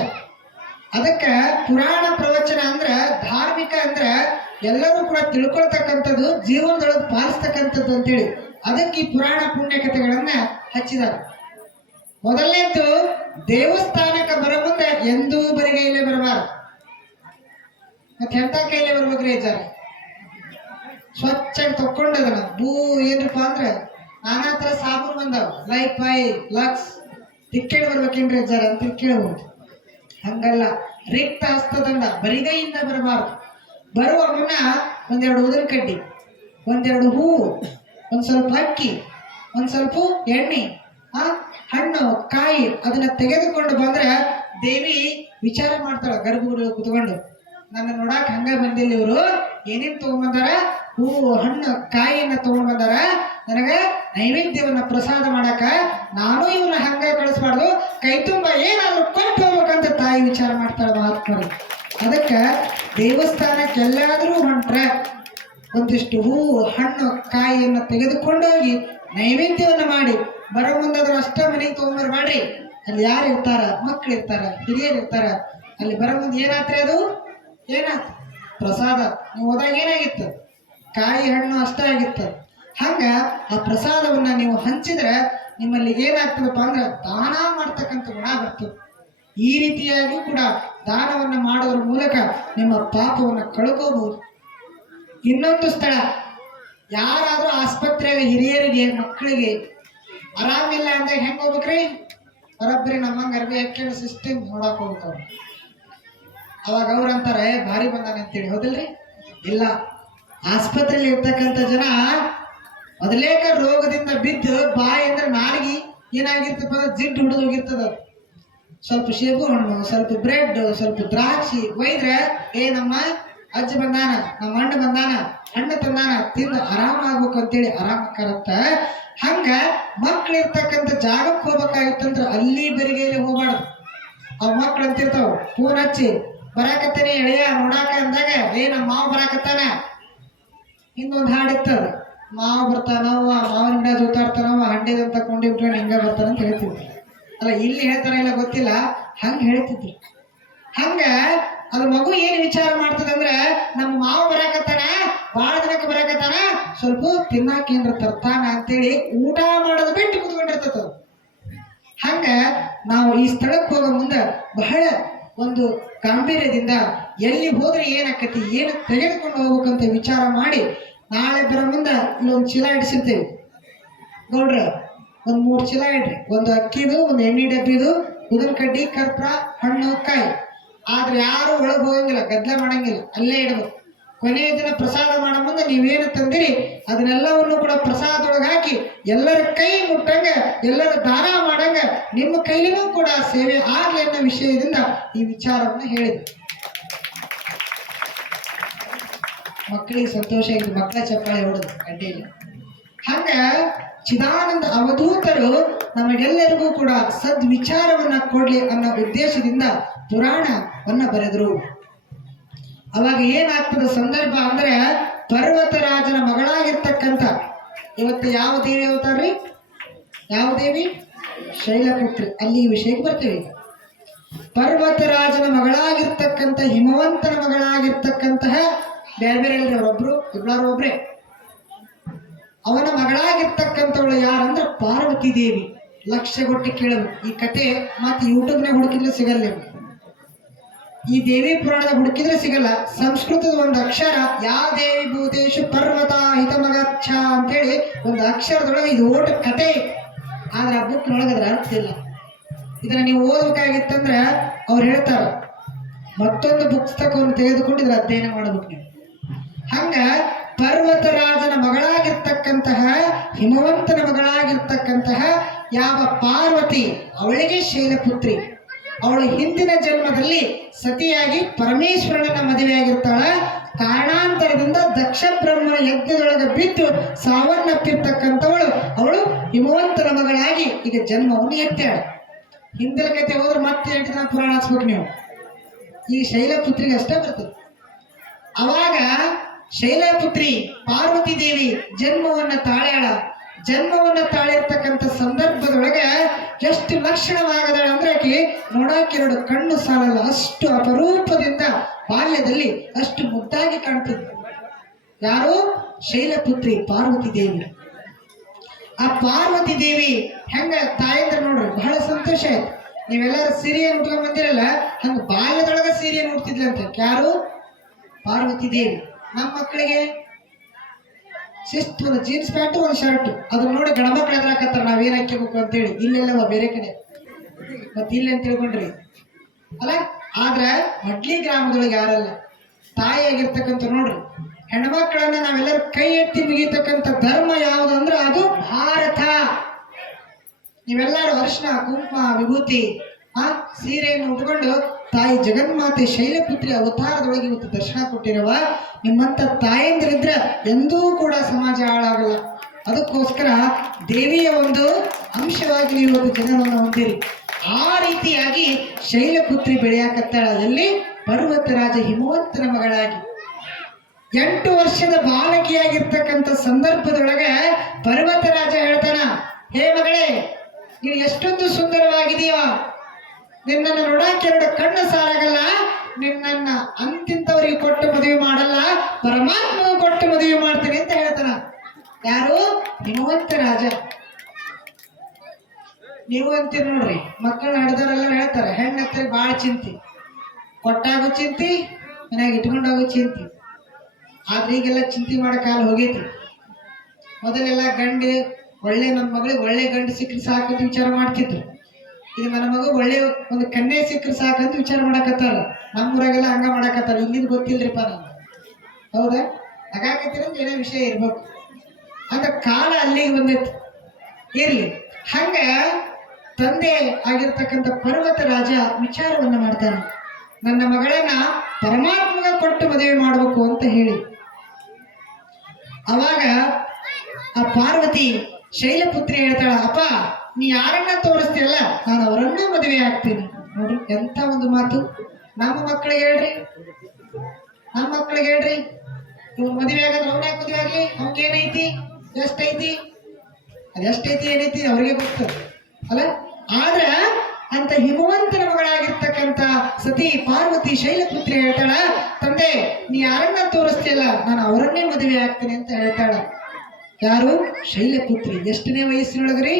ಅದಕ್ಕೆ ಪುರಾಣ ಪ್ರವಚನ ಅಂದ್ರೆ ಧಾರ್ಮಿಕ ಅಂದ್ರೆ ಎಲ್ಲರೂ ಕೂಡ ತಿಳ್ಕೊಳ್ತಕ್ಕಂಥದ್ದು, ಜೀವನದೊಳಗೆ ಪಾಲಿಸ್ತಕ್ಕಂಥದ್ದು ಅಂತೇಳಿ ಅದಕ್ಕೆ ಈ ಪುರಾಣ ಪುಣ್ಯ ಕಥೆಗಳನ್ನ ಹಚ್ಚಿದ್ದಾರೆ. ಮೊದಲನೇದ್ದು ದೇವಸ್ಥಾನಕ್ಕೆ ಬರೋ ಮುಂದೆ ಎಂದೂ ಬರಿಗೈಲೇ ಬರಬಾರ್ದು. ಮತ್ತೆ ಎಂತ ಕೈಲೇ ಬರ್ಬೇಕ್ರಿ ಜನ ಸ್ವಚ್ಛಾಗಿ ತಕ್ಕೊಂಡದನ ಬೂ ಏನಪ್ಪಾ ಅಂದ್ರೆ ನಾನಾ ತರ ಸಾಬೂನು ಬಂದಾವ, ಲೈಫೈ ಲಕ್ಸ್ ತಿಕ್ಕೇಳಿ ಬರ್ಬೇಕೇನ್ರಿ ಜರ ಅಂತ ಕೇಳಬಹುದು. ಹಂಗಲ್ಲ, ರಿಕ್ತ ಹಸ್ತದಂಡ ಬರಿಗೈಯಿಂದ ಬರಬಾರ್ದು. ಬರುವ ಮುನ್ನ 1-2 ಉದಿನ ಕಡ್ಡಿ, 1-2 ಹೂವು, ಒಂದು ಸ್ವಲ್ಪ ಅಕ್ಕಿ, ಒಂದು ಸ್ವಲ್ಪ ಎಣ್ಣೆ, ಹಣ್ಣು ಕಾಯಿ ಅದನ್ನ ತೆಗೆದುಕೊಂಡು ಬಂದ್ರೆ ದೇವಿ ವಿಚಾರ ಮಾಡ್ತಾಳ ಗರ್ಭಗುಡಿ ಕುತ್ಕೊಂಡು, ನನ್ನ ನೋಡಾಕ ಹಂಗ ಬಂದಿಲ್ಲ ಇವರು, ಏನೇನ್ ತಗೊಂಡ್ಬಂದಾರ, ಹೂವು ಹಣ್ಣು ಕಾಯಿಯನ್ನ ತಗೊಂಡ್ ಬಂದಾರ, ನನಗ ನೈವೇದ್ಯವನ್ನ ಪ್ರಸಾದ ಮಾಡಾಕ, ನಾನು ಇವನ್ನ ಹಂಗ ಕಳಿಸ್ಬಾರ್ದು, ಕೈ ತುಂಬ ಏನಾದ್ರು ಕೊಟ್ಟು ಹೋಗ್ಬೇಕಂತ ತಾಯಿ ವಿಚಾರ ಮಾಡ್ತಾಳ ಮಹಾತ್ಮರು. ಅದಕ್ಕ ದೇವಸ್ಥಾನಕ್ಕೆ ಎಲ್ಲಾದ್ರೂ ಹೊಂಟ್ರೆ ಒಂದಿಷ್ಟು ಹೂವು ಹಣ್ಣು ಕಾಯಿಯನ್ನು ತೆಗೆದುಕೊಂಡೋಗಿ ನೈವೇದ್ಯವನ್ನ ಮಾಡಿ ಬರೋ ಮುಂದೆ ಅದ್ರ ಅಷ್ಟ ಮನೆಗೆ ತಗೊಂಡ್ಬರ್ಬೇಡ್ರಿ. ಅಲ್ಲಿ ಯಾರು ಇರ್ತಾರ, ಮಕ್ಳು ಇರ್ತಾರ, ಹಿರಿಯರು ಇರ್ತಾರ, ಅಲ್ಲಿ ಬರೋ ಮುಂದೆ ಏನಾತ್ರಿ ಅದು ಏನಾತ್ ಪ್ರಸಾದ. ನೀವು ಹೋದಾಗ ಏನಾಗಿತ್ತು, ಕಾಯಿ ಹಣ್ಣು ಅಷ್ಟ ಆಗಿತ್ತು. ಹಂಗ ಆ ಪ್ರಸಾದವನ್ನ ನೀವು ಹಂಚಿದ್ರೆ ನಿಮ್ಮಲ್ಲಿ ಏನಾಗ್ತದಪ್ಪ ಅಂದ್ರೆ ದಾನ ಮಾಡ್ತಕ್ಕಂಥ ಗುಣ ಬರ್ತದೆ. ಈ ರೀತಿಯಾಗಿ ಕೂಡ ದಾನವನ್ನ ಮಾಡೋದ್ರ ಮೂಲಕ ನಿಮ್ಮ ಪಾಪವನ್ನ ಕಳ್ಕೋಬಹುದು. ಇನ್ನೊಂದು ಸ್ಥಳ, ಯಾರಾದ್ರೂ ಆಸ್ಪತ್ರೆಗೆ ಹಿರಿಯರಿಗೆ ಮಕ್ಕಳಿಗೆ ಆರಾಮಿಲ್ಲ ಅಂದ್ರೆ ಹೆಂಗ್ ಹೋಗ್ಬೇಕ್ರಿ, ಬರಬ್ಬರಿ ನಮ್ಮಂಗ ಅರ್ಬಿ ಹಾಕಿ ಸಿಸ್ಟಮ್ ನೋಡಕ್ ಹೋಗ್ತಾವ. ಅವಾಗ ಅವ್ರ ಅಂತಾರೆ ಭಾರಿ ಬಂದಾನೆ ಅಂತೇಳಿ, ಹೌದಿಲ್ರಿ? ಇಲ್ಲ, ಆಸ್ಪತ್ರೆಯಲ್ಲಿ ಇರ್ತಕ್ಕಂಥ ಜನ ಮೊದಲೇಕ ರೋಗದಿಂದ ಬಿದ್ದು ಬಾಯಿ ಅಂದ್ರೆ ನಾಲಿಗೆ ಏನಾಗಿರ್ತಪ್ಪ ಅಂದ್ರೆ ಜಿಡ್ಡು ಹಿಡಿದು ಹೋಗಿರ್ತದ. ಸ್ವಲ್ಪ ಶೇಬು ಹಣ್ಣು, ಸ್ವಲ್ಪ ಬ್ರೆಡ್, ಸ್ವಲ್ಪ ದ್ರಾಕ್ಷಿ ಒಯ್ದ್ರೆ ನಮ್ಮ ಅಜ್ಜ ಬಂದಾನ, ನಮ್ಮ ಅಣ್ಣ ಬಂದಾನ, ಹಣ್ಣು ತಂದಾನ, ತಿಂದು ಆರಾಮಾಗ್ಬೇಕು ಅಂತೇಳಿ ಆರಾಮಕ್ಕಾಗತ್ತ. ಹಂಗ ಮಕ್ಳು ಇರ್ತಕ್ಕಂಥ ಜಾಗಕ್ಕೆ ಹೋಗ್ಬೇಕಾಗಿತ್ತಂದ್ರ ಅಲ್ಲಿ ಬರಿಗೈಲಿ ಹೋಗ್ಬಾರ್ದು. ಅವ್ ಮಕ್ಳು ಅಂತಿರ್ತಾವ, ಫೋನ್ ಹಚ್ಚಿ ಬರಾಕತ್ತಾನೆ ಎಳೆಯ ನೋಡಾಕ ಅಂದಾಗ ನಮ್ಮ ಮಾವ ಬರಾಕತ್ತಾನ. ಇನ್ನೊಂದು ಹಾಡಿರ್ತದ, ಮಾವ ಬರ್ತಾನವ, ಮಾವನ ಗಿಡ ಜೋತಾಡ್ತಾನವ, ಹಂಡಿದಂತ ಕೊಂಡಿ ಬಿಟ್ಕೊಂಡು ಹಿಂಗ ಬರ್ತಾನಂತ ಹೇಳ್ತಿದ್ರು. ಅಲ್ಲ ಇಲ್ಲಿ ಹೇಳ್ತಾರ ಇಲ್ಲ ಗೊತ್ತಿಲ್ಲ, ಹಂಗ ಹೇಳ್ತಿದ್ರು. ಹಂಗ ಅದು ಮಗು ಏನ್ ವಿಚಾರ ಮಾಡ್ತದಂದ್ರ ನಮ್ಮ ಮಾವ ಬರಾಕತ್ತಾನ, ಬಾಳ ದಿನಕ್ಕೆ ಬರಾಕತ್ತಾನ, ಸ್ವಲ್ಪ ತಿನ್ನಾಕ ಏನ್ರ ತರ್ತಾನ ಅಂತೇಳಿ ಊಟ ಮಾಡೋದು ಬಿಟ್ಟು ಕುತ್ಕೊಂಡಿರ್ತದ. ಹಂಗ ನಾವು ಈ ಸ್ಥಳಕ್ಕೆ ಹೋಗೋ ಮುಂದೆ ಬಹಳ ಒಂದು ಗಾಂಭೀರ್ಯದಿಂದ ಎಲ್ಲಿ ಹೋದ್ರೆ ಏನಾಕತಿ, ಏನು ತೆಗೆದುಕೊಂಡು ಹೋಗ್ಬೇಕಂತ ವಿಚಾರ ಮಾಡಿ ನಾಳೆ ಬರೋ ಮುಂದೆ ಇಲ್ಲೊಂದು ಚೀಲ ಇಡಿಸಿರ್ತೇವೆ ಗೌಡ್ರ, ಒಂದು 3 ಚೀಲ ಇಡ್ರಿ, ಒಂದು ಅಕ್ಕಿದು, ಒಂದು ಎಣ್ಣೆ ಡಬ್ಬಿದು, ಉದಿನ ಕಡ್ಡಿ, ಕರ್ಪೂರ, ಹಣ್ಣು ಕಾಯಿ. ಆದ್ರೆ ಯಾರು ಒಳಗೆ ಹೋಗಂಗಿಲ್ಲ, ಗದ್ದಲ ಮಾಡಂಗಿಲ್ಲ, ಅಲ್ಲೇ ಇಡಬೇಕು. ಕೊನೆಯ ದಿನ ಪ್ರಸಾದ ಮಾಡೋ ಮುಂದೆ ನೀವೇನು ತಂದಿರಿ ಅದನ್ನೆಲ್ಲವನ್ನು ಕೂಡ ಪ್ರಸಾದದೊಳಗೆ ಹಾಕಿ ಎಲ್ಲರ ಕೈ ಮುಟ್ಟಂಗ, ಎಲ್ಲರ ದಾನ ಮಾಡಂಗ ನಿಮ್ಮ ಕೈಲಿನೂ ಕೂಡ ಸೇವೆ ಆಗ್ಲಿ ಅನ್ನೋ ವಿಷಯದಿಂದ ಈ ವಿಚಾರವನ್ನು ಹೇಳಿದ್ರು. ಮಕ್ಕಳಿಗೆ ಸಂತೋಷ ಆಗಿದೆ, ಮಕ್ಕಳ ಚಪ್ಪಾಳೆ ಹೊಡೆದು ಅಡ್ಡಿಲ್ಲ. ಹಂಗ ಚಿದಾನಂದ ಅವಧೂತರು ನಮಗೆಲ್ಲರಿಗೂ ಕೂಡ ಸದ್ವಿಚಾರವನ್ನ ಕೊಡ್ಲಿ ಅನ್ನೋ ಉದ್ದೇಶದಿಂದ ಪುರಾಣವನ್ನ ಬರೆದರು. ಅವಾಗ ಏನಾಗ್ತದ ಸಂದರ್ಭ ಅಂದ್ರೆ ಪರ್ವತರಾಜನ ಮಗಳಾಗಿರ್ತಕ್ಕಂಥ, ಇವತ್ತು ಯಾವ ದೇವಿ ಅವತಾರ್ರಿ, ಯಾವ ದೇವಿ? ಶೈಲಪುತ್ರಿ. ಅಲ್ಲಿ ಈ ವಿಷಯಕ್ಕೆ ಬರ್ತೇವೆ. ಪರ್ವತರಾಜನ ಮಗಳಾಗಿರ್ತಕ್ಕಂಥ, ಹಿಮವಂತನ ಮಗಳಾಗಿರ್ತಕ್ಕಂತಹ, ಬೇರೆ ಬೇರೆ ಇಲ್ರಿ, ಅವರೊಬ್ರು ಇಬ್ಬರು ಒಬ್ರೆ. ಅವನ ಮಗಳಾಗಿರ್ತಕ್ಕಂಥವಳು ಯಾರಂದ್ರೆ ಪಾರ್ವತಿ ದೇವಿ. ಲಕ್ಷಗೊಟ್ಟು ಕೇಳಬೇಕು ಈ ಕತೆ, ಮತ್ತೆ ಯೂಟ್ಯೂಬ್ನಾಗ ಹುಡುಕಿದ್ರೆ ಸಿಗಲ್ಲ. ಈ ದೇವಿ ಪುರಾಣದ ಹುಡುಕಿದ್ರೆ ಸಿಗಲ್ಲ. ಸಂಸ್ಕೃತದ ಒಂದು ಅಕ್ಷರ, ಯಾ ದೇವಿ ಭೂತೇಶು ಪರ್ವತ ಹಿತಮಗಚ್ಛ ಅಂತೇಳಿ ಒಂದು ಅಕ್ಷರದೊಳಗೆ ಇದು ಓಟ ಕತೆ. ಆದ್ರೆ ಆ ಬುಕ್ ನೊಳಗದ್ರ ಅರ್ಥ ಇಲ್ಲ. ಇದನ್ನ ನೀವು ಓದಬೇಕಾಗಿತ್ತಂದ್ರೆ ಅವ್ರು ಹೇಳ್ತಾರ ಮತ್ತೊಂದು ಪುಸ್ತಕವನ್ನು ತೆಗೆದುಕೊಂಡು ಇದ್ರ ಅಧ್ಯಯನ ಮಾಡಬೇಕು ನೀವು. ಹಂಗ ಪರ್ವತರಾಜನ ಮಗಳಾಗಿರ್ತಕ್ಕಂತಹ ಹಿಮವಂತನ ಮಗಳಾಗಿರ್ತಕ್ಕಂತಹ ಯಾವ ಪಾರ್ವತಿ ಅವಳಿಗೆ ಶೈಲಪುತ್ರಿ, ಅವಳು ಹಿಂದಿನ ಜನ್ಮದಲ್ಲಿ ಸತಿಯಾಗಿ ಪರಮೇಶ್ವರನ ಮದುವೆಯಾಗಿರ್ತಾಳ. ಕಾರಣಾಂತರದಿಂದ ದಕ್ಷ ಬ್ರಹ್ಮನ ಯಜ್ಞದೊಳಗೆ ಬಿದ್ದು ಸಾವನ್ನಪ್ಪಿರ್ತಕ್ಕಂಥವಳು ಅವಳು ಹಿಮವಂತನ ಮಗಳಾಗಿ ಈಗ ಜನ್ಮವನ್ನು ಎತ್ತಾಳ. ಹಿಂದಿನ ಕತೆ ಹೋದ್ರೆ ಮತ್ತೆ 8 ದಿನ ಪುರಾಣ ಹಚ್ಬೇಕು ನೀವು. ಈ ಶೈಲಪುತ್ರಿಗೆ ಅಷ್ಟೇ ಬರ್ತದೆ. ಅವಾಗ ಶೈಲಪುತ್ರಿ ಪಾರ್ವತಿ ದೇವಿ ಜನ್ಮವನ್ನ ತಾಳ್ಯಾಳ. ಜನ್ಮವನ್ನ ತಾಳಿರ್ತಕ್ಕಂಥ ಸಂದರ್ಭದೊಳಗೆ ಎಷ್ಟು ಲಕ್ಷಣವಾಗದಾಳ ಅಂದ್ರೆ ಆಕೆ ನೋಡಾಕೆ 2 ಕಣ್ಣು ಸಾಲಲ್ಲ, ಅಷ್ಟು ಅಪರೂಪದಿಂದ ಬಾಲ್ಯದಲ್ಲಿ ಅಷ್ಟು ಮುದ್ದಾಗಿ ಕಾಣ್ತಿದ್ದ. ಯಾರು? ಶೈಲಪುತ್ರಿ ಪಾರ್ವತಿ ದೇವಿ. ಆ ಪಾರ್ವತಿ ದೇವಿ ಹೆಂಗ ತಾಯಂದ್ರ ನೋಡ್ರಿ ಬಹಳ ಸಂತೋಷ ಆಯ್ತು. ನೀವೆಲ್ಲರೂ ಸೀರೆಯನ್ನು ಉಟ್ಕೊಂಡ್ ಬಂದಿರಲ್ಲ, ಹಂಗ ಬಾಲ್ಯದೊಳಗ ಸೀರೆಯನ್ನು ಉಡ್ತಿದ್ಲಂತೆ. ಯಾರು? ಪಾರ್ವತಿ ದೇವಿ. ನಮ್ಮ ಮಕ್ಕಳಿಗೆ ಶಿಸ್ತು ಒಂದು ಜೀನ್ಸ್ ಪ್ಯಾಂಟ್ ಒಂದು ಶರ್ಟ್, ಅದನ್ನ ನೋಡಿ ಗಣಮಕ್ಳು ಎದುರಾಕತ್ತಾರ ನಾವೇನ್ ಹಾಕ್ಯಬೇಕು ಅಂತೇಳಿ. ಇಲ್ಲೆಲ್ಲವ ಬೇರೆ ಕಡೆ ಮತ್ತೆ ಇಲ್ಲ ಅಂತ ತಿಳ್ಕೊಂಡ್ರಿ ಅಲ್ಲ. ಆದ್ರ ಮಡ್ಲಿ ಗ್ರಾಮದೊಳಗೆ ಯಾರಲ್ಲ ತಾಯಿಯಾಗಿರ್ತಕ್ಕಂಥ ನೋಡ್ರಿ ಹೆಣ್ಮಕ್ಳನ್ನ ನಾವೆಲ್ಲರೂ ಕೈ ಎತ್ತಿ ಮುಗಿತಕ್ಕಂಥ ಧರ್ಮ ಯಾವುದು ಅಂದ್ರೆ ಅದು ಭಾರತ. ನೀವೆಲ್ಲರೂ ಅರಿಶಿನ ಕುಂಕುಮ ವಿಭೂತಿ ಸೀರೆಯನ್ನು ಉಟ್ಕೊಂಡು ತಾಯಿ ಜಗನ್ಮಾತೆ ಶೈಲಪುತ್ರಿ ಅವತಾರದೊಳಗೆ ಇವತ್ತು ದರ್ಶನ ಕೊಟ್ಟಿರುವ ನಿಮ್ಮಂತ ತಾಯಂದಿರಿದ್ರೆ ಎಂದೂ ಕೂಡ ಸಮಾಜ ಹಾಳಾಗಲ್ಲ. ಅದಕ್ಕೋಸ್ಕರ ದೇವಿಯ ಒಂದು ಅಂಶವಾಗಿ ನೀವು ಇವತ್ತು ಜನರನ್ನು ಹೊಂದಿರಿ. ಆ ರೀತಿಯಾಗಿ ಶೈಲಪುತ್ರಿ ಬೆಳೆಯಾಕತ್ತಾಳ. ಎಲ್ಲಿ? ಪರ್ವತರಾಜ ಹಿಮವಂತನ ಮಗಳಾಗಿ 8 ವರ್ಷದ ಬಾಲಕಿಯಾಗಿರ್ತಕ್ಕಂಥ ಸಂದರ್ಭದೊಳಗೆ ಪರ್ವತರಾಜ ಹೇಳ್ತಾನ, ಹೇ ಮಗಳೇ, ನೀನು ಎಷ್ಟೊಂದು ಸುಂದರವಾಗಿದೀಯ, ನಿನ್ನನ್ನು ನೋಡಕ್ಕೆ 2 ಕಣ್ಣು ಸಾಲಾಗಲ್ಲ, ನಿನ್ನನ್ನ ಅಂತಿಂತವರಿಗೆ ಕೊಟ್ಟು ಮದುವೆ ಮಾಡಲ್ಲ, ಪರಮಾತ್ಮ ಕೊಟ್ಟು ಮದುವೆ ಮಾಡ್ತೀನಿ ಅಂತ ಹೇಳ್ತಾನ. ಯಾರು? ಹಿಮವಂತ ರಾಜ. ನೀವು ಅಂತೀರಿ ನೋಡ್ರಿ, ಮಕ್ಕಳು ನಡೆದವರೆಲ್ಲ ಹೇಳ್ತಾರೆ ಹೆಣ್ಣತ್ತರಿಗೆ ಬಾಳ ಚಿಂತಿ, ಕೊಟ್ಟಾಗೂ ಚಿಂತಿ, ಮನ್ಯಾಗ ಇಟ್ಕೊಂಡಾಗೂ ಚಿಂತಿ. ಆದ್ರೆ ಈಗೆಲ್ಲ ಚಿಂತೆ ಮಾಡೋ ಕಾಲ ಹೋಗೈತಿ. ಮೊದಲೆಲ್ಲ ಗಂಡು ಒಳ್ಳೆ, ನನ್ನ ಮಗಳಿಗೆ ಒಳ್ಳೆ ಗಂಡು ಸಿಕ್ಕರೆ ಸಾಕಂತ ವಿಚಾರ ಮಾಡ್ತಿದ್ರು. ಈಗ ನನ್ನ ಮಗು ಒಳ್ಳೆ ಒಂದು ಕನ್ಯೆ ಸಿಕ್ಕರೆ ಸಾಕಂತ ವಿಚಾರ ಮಾಡಕತ್ತಾರ. ನಮ್ಮೂರಾಗೆಲ್ಲ ಹಂಗ ಮಾಡಕತ್ತಾರ. ಇಲ್ಲಿಂದ ಗೊತ್ತಿಲ್ರಿಪ್ಪ ನಾನು. ಹೌದಾ? ಹಾಗಾಕತ್ತಿರಂದ್ರೆ ಏನೋ ವಿಷಯ ಇರ್ಬೇಕು ಅಂತ ಕಾಲ ಅಲ್ಲಿಗೆ ಬಂದೈತಿ. ಇರ್ಲಿ. ಹಂಗ ತಂದೆ ಆಗಿರ್ತಕ್ಕಂಥ ಪರ್ವತ ರಾಜ ವಿಚಾರವನ್ನ ಮಾಡ್ತಾನೆ, ನನ್ನ ಮಗಳನ್ನ ಪರಮಾತ್ಮಗ ಕೊಟ್ಟು ಮದುವೆ ಮಾಡಬೇಕು ಅಂತ ಹೇಳಿ. ಅವಾಗ ಆ ಪಾರ್ವತಿ ಶೈಲಪುತ್ರಿ ಹೇಳ್ತಾಳ, ಅಪ್ಪ ನೀ ಯಾರನ್ನ ತೋರಿಸ್ತೀಯಲ್ಲ ನಾನು ಅವರನ್ನ ಮದುವೆ ಆಗ್ತೀನಿ. ನೋಡ್ರಿ ಎಂತ ಒಂದು ಮಾತು. ನಮ್ಮ ಮಕ್ಕಳಿಗೆ ಹೇಳ್ರಿ, ನಮ್ಮ ಮಕ್ಕಳಿಗೆ ಹೇಳ್ರಿ, ಇವ್ರು ಮದುವೆ ಆಗೋದು ಅವ್ನ ಯಾಕೆ ಮದುವೆ ಆಗ್ಲಿ, ಅವ್ನಿಗೇನೈತಿ, ಎಷ್ಟೈತಿ, ಅದೆಷ್ಟೈತಿ ಏನೈತಿ ಅವ್ರಿಗೆ ಗೊತ್ತು ಅಲ್ಲ. ಆದ್ರ ಅಂತ ಹಿಮವಂತನ ಮಗಳಾಗಿರ್ತಕ್ಕಂಥ ಸತಿ ಪಾರ್ವತಿ ಶೈಲಪುತ್ರಿ ಹೇಳ್ತಾಳ, ತಂದೆ ನೀ ಯಾರನ್ನ ತೋರಿಸ್ತಿಯಲ್ಲ ನಾನು ಅವರನ್ನೇ ಮದುವೆ ಆಗ್ತೀನಿ ಅಂತ ಹೇಳ್ತಾಳ. ಯಾರು? ಶೈಲಪುತ್ರಿ. ಎಷ್ಟನೇ ವಯಸ್ಸಿನೊಳಗ್ರಿ?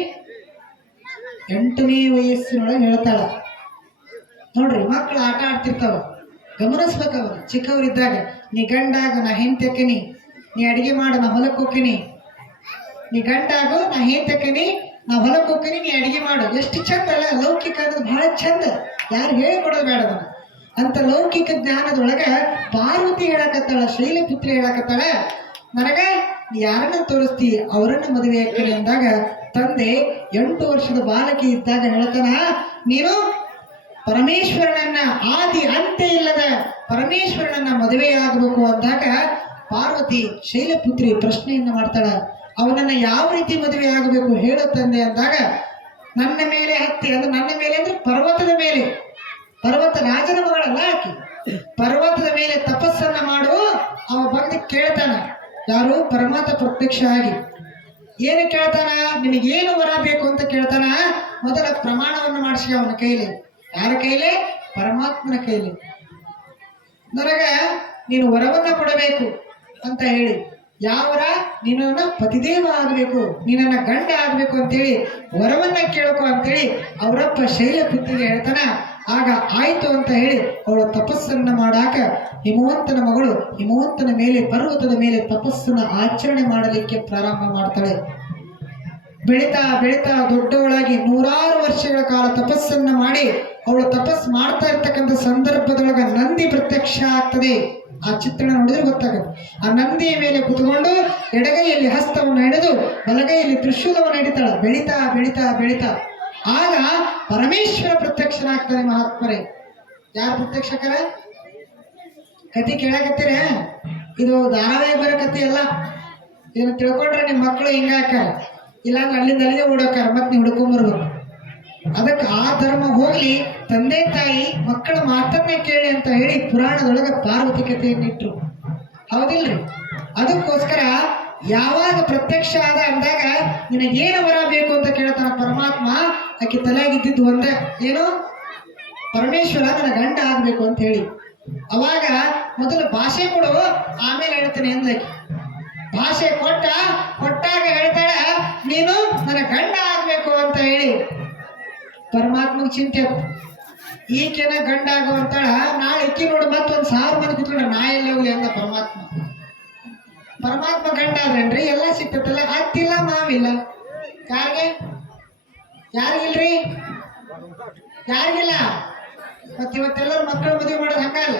8ನೇ ವಯಸ್ಸಿನೊಳಗೆ ಹೇಳ್ತಾಳ. ನೋಡ್ರಿ ಮಕ್ಕಳು ಆಟ ಆಡ್ತಿರ್ತಾವ, ಗಮನಿಸ್ಬೇಕವ. ಚಿಕ್ಕವರಿದ್ದಾಗ ನೀ ಗಂಡಾಗ ನಾ ಹೆಂಡ್ತಕ್ಕನಿ, ನೀ ಅಡಿಗೆ ಮಾಡು ನಾ ಹೊಲಕ್ಕೆ ಹೋಗ್ತೀನಿ, ನೀ ಗಂಡಾಗು ನಾ ಹೆಂಡ್ತಕ್ಕನಿ, ನಾ ಹೊಲಕ್ಕೆ ಹೋಗ್ತೀನಿ, ನೀ ಅಡಿಗೆ ಮಾಡು. ಎಷ್ಟು ಚಂದ ಅಲ್ಲ. ಲೌಕಿಕ ಅನ್ನೋದು ಬಹಳ ಚಂದ. ಯಾರು ಹೇಳಿಕೊಡೋದು ಬೇಡ ಅದನ್ನ. ಅಂತ ಲೌಕಿಕ ಜ್ಞಾನದೊಳಗ ಪಾರ್ವತಿ ಹೇಳಕತ್ತಾಳ, ಶೈಲಪುತ್ರಿ ಹೇಳಕತ್ತಾಳ, ನನಗ ಯಾರನ್ನ ತೋರಿಸ್ತಿ ಅವರನ್ನ ಮದುವೆ ಆಗ್ತೀನಿ ಅಂದಾಗ ತಂದೆ 8 ವರ್ಷದ ಬಾಲಕಿ ಇದ್ದಾಗ ಹೇಳ್ತಾನ, ನೀನು ಪರಮೇಶ್ವರನನ್ನ, ಆದಿ ಅಂತ್ಯ ಇಲ್ಲದ ಪರಮೇಶ್ವರನನ್ನ ಮದುವೆಯಾಗಬೇಕು ಅಂದಾಗ ಪಾರ್ವತಿ ಶೈಲಪುತ್ರಿ ಪ್ರಶ್ನೆಯನ್ನ ಮಾಡ್ತಾಳ, ಅವನನ್ನ ಯಾವ ರೀತಿ ಮದುವೆ ಆಗಬೇಕು ಹೇಳು ತಂದೆ ಅಂದಾಗ, ನನ್ನ ಮೇಲೆ ಹತ್ತಿ, ಅಂದ್ರೆ ನನ್ನ ಮೇಲೆ ಅಂದ್ರೆ ಪರ್ವತದ ಮೇಲೆ, ಪರ್ವತ ರಾಜನ ಮಗಳಲ್ಲ ಆಕಿ, ಪರ್ವತದ ಮೇಲೆ ತಪಸ್ಸನ್ನ ಮಾಡು. ಅವ ಬಂದು ಕೇಳ್ತಾನ, ಯಾರು? ಪರಮಾತ್ಮ ಪ್ರತ್ಯಕ್ಷ ಆಗಿ ಏನು ಕೇಳ್ತಾನ? ನಿನಗೇನು ವರ ಬೇಕು ಅಂತ ಕೇಳ್ತಾನ. ಮೊದಲ ಪ್ರಮಾಣವನ್ನು ಮಾಡಿಸಿ ಅವನ ಕೈಲಿ. ಯಾರ ಕೈಲಿ? ಪರಮಾತ್ಮನ ಕೈಲಿ. ನನಗ ನೀನು ವರವನ್ನ ಕೊಡಬೇಕು ಅಂತ ಹೇಳಿ. ಯಾವರ? ನಿನ್ನ ಪತಿದೇವ ಆಗಬೇಕು, ನಿನ್ನ ಗಂಡ ಆಗಬೇಕು ಅಂತೇಳಿ ವರವನ್ನ ಕೇಳಕು ಅಂತೇಳಿ ಅವರಪ್ಪ ಶೈಲಪುತ್ರಿಗೆ ಹೇಳ್ತಾನ. ಆಗ ಆಯ್ತು ಅಂತ ಹೇಳಿ ಅವಳ ತಪಸ್ಸನ್ನ ಮಾಡಾಕ ಹಿಮವಂತನ ಮಗಳು ಹಿಮವಂತನ ಮೇಲೆ, ಪರ್ವತದ ಮೇಲೆ ತಪಸ್ಸನ್ನ ಆಚರಣೆ ಮಾಡಲಿಕ್ಕೆ ಪ್ರಾರಂಭ ಮಾಡ್ತಾಳೆ. ಬೆಳೀತಾ ಬೆಳೀತಾ ದೊಡ್ಡವಳಾಗಿ 100 ವರ್ಷಗಳ ಕಾಲ ತಪಸ್ಸನ್ನ ಮಾಡಿ ಅವಳು ತಪಸ್ ಮಾಡ್ತಾ ಇರ್ತಕ್ಕಂಥ ಸಂದರ್ಭದೊಳಗ ನಂದಿ ಪ್ರತ್ಯಕ್ಷ ಆಗ್ತದೆ. ಆ ಚಿತ್ರಣ ನೋಡಿದ್ರೆ ಗೊತ್ತಾಗುತ್ತೆ. ಆ ನಂದಿಯ ಮೇಲೆ ಕುತ್ಕೊಂಡು ಎಡಗೈಯಲ್ಲಿ ಹಸ್ತವನ್ನು ಹಿಡಿದು ಬಲಗೈಯಲ್ಲಿ ತ್ರಿಶೂಲವನ್ನು ಹಿಡಿತಾಳ. ಬೆಳೀತಾ ಬೆಳೀತಾ ಬೆಳೀತಾ ಆಗ ಪರಮೇಶ್ವರ ಪ್ರತ್ಯಕ್ಷನಾಗ್ತಾನೆ. ಮಹಾತ್ಮರೇ, ಯಾರು ಪ್ರತ್ಯಕ್ಷಕರ ಕತಿ ಕೇಳಕತ್ತೀರ? ಇದು ಧಾರಾವಾಹಿ ಬರೋ ಕತಿ ಅಲ್ಲ. ಇದನ್ನ ತಿಳ್ಕೊಂಡ್ರೆ ನಿಮ್ಮ ಮಕ್ಕಳು ಹಿಂಗಾಕಾರ, ಇಲ್ಲಾಂದ್ರೆ ಅಲ್ಲಿಂದ ಅಲ್ಲಿಗೆ ಓಡೋಕಾರ, ಮತ್ತೆ ನೀವು ಹುಡ್ಕೊಂಬರ್ಬೇಕು. ಅದಕ್ಕೆ ಆ ಧರ್ಮ ಹೋಗ್ಲಿ, ತಂದೆ ತಾಯಿ ಮಕ್ಕಳ ಮಾತನ್ನೇ ಕೇಳಿ ಅಂತ ಹೇಳಿ ಪುರಾಣದೊಳಗೆ ಪಾರ್ವತಿ ಕಥೆಯನ್ನಿಟ್ರು. ಹೌದಿಲ್ರಿ? ಅದಕ್ಕೋಸ್ಕರ ಯಾವಾಗ ಪ್ರತ್ಯಕ್ಷ ಆದ ಅಂದಾಗ ನಿನಗೇನು ವರ ಬೇಕು ಅಂತ ಕೇಳ್ತಾನ ಪರಮಾತ್ಮ. ಆಕೆ ತಲೆಯಾಗಿದ್ದಿದ್ದು ಒಂದೇ, ಏನು? ಪರಮೇಶ್ವರ ನನ್ನ ಗಂಡ ಆಗ್ಬೇಕು ಅಂತ ಹೇಳಿ. ಅವಾಗ ಮೊದಲು ಭಾಷೆ ಕೊಡು, ಆಮೇಲೆ ಹೇಳ್ತೇನೆ ಎಂದ್ಲಕ್ಕೆ. ಭಾಷೆ ಕೊಟ್ಟಾಗ ಹೇಳ್ತಾಳ ನೀನು ನನ್ನ ಗಂಡ ಆಗ್ಬೇಕು ಅಂತ ಹೇಳಿ. ಪರಮಾತ್ಮಗೆ ಚಿಂತೆ, ಈಕೆನ ಗಂಡ ಆಗುವಂತಾಳ. ನಾಳೆ ಇಕ್ಕಿ ನೋಡು ಮತ್ತೊಂದು 1000 ಮಂದಿ ಕುತ್ಕೊಂಡ ನಾ ಎಲ್ಲ ಹೋಗ್ಲಿ ಅಂದ ಪರಮಾತ್ಮ. ಪರಮಾತ್ಮ ಗಂಡ ಆದ್ರೇನ್ರಿ ಎಲ್ಲ ಸಿಕ್ತತ್ತಲ್ಲ. ಅತ್ತಿಲ್ಲ ಮಾವಿಲ್ಲ, ಯಾರಿಗಿಲ್ರಿ? ಯಾರಿಗಿಲ್ಲ? ಮತ್ತ ಇವತ್ತೆಲ್ಲರೂ ಮಕ್ಕಳು ಮದುವೆ ಮಾಡೋದು ಹಂಗಲ್ಲ.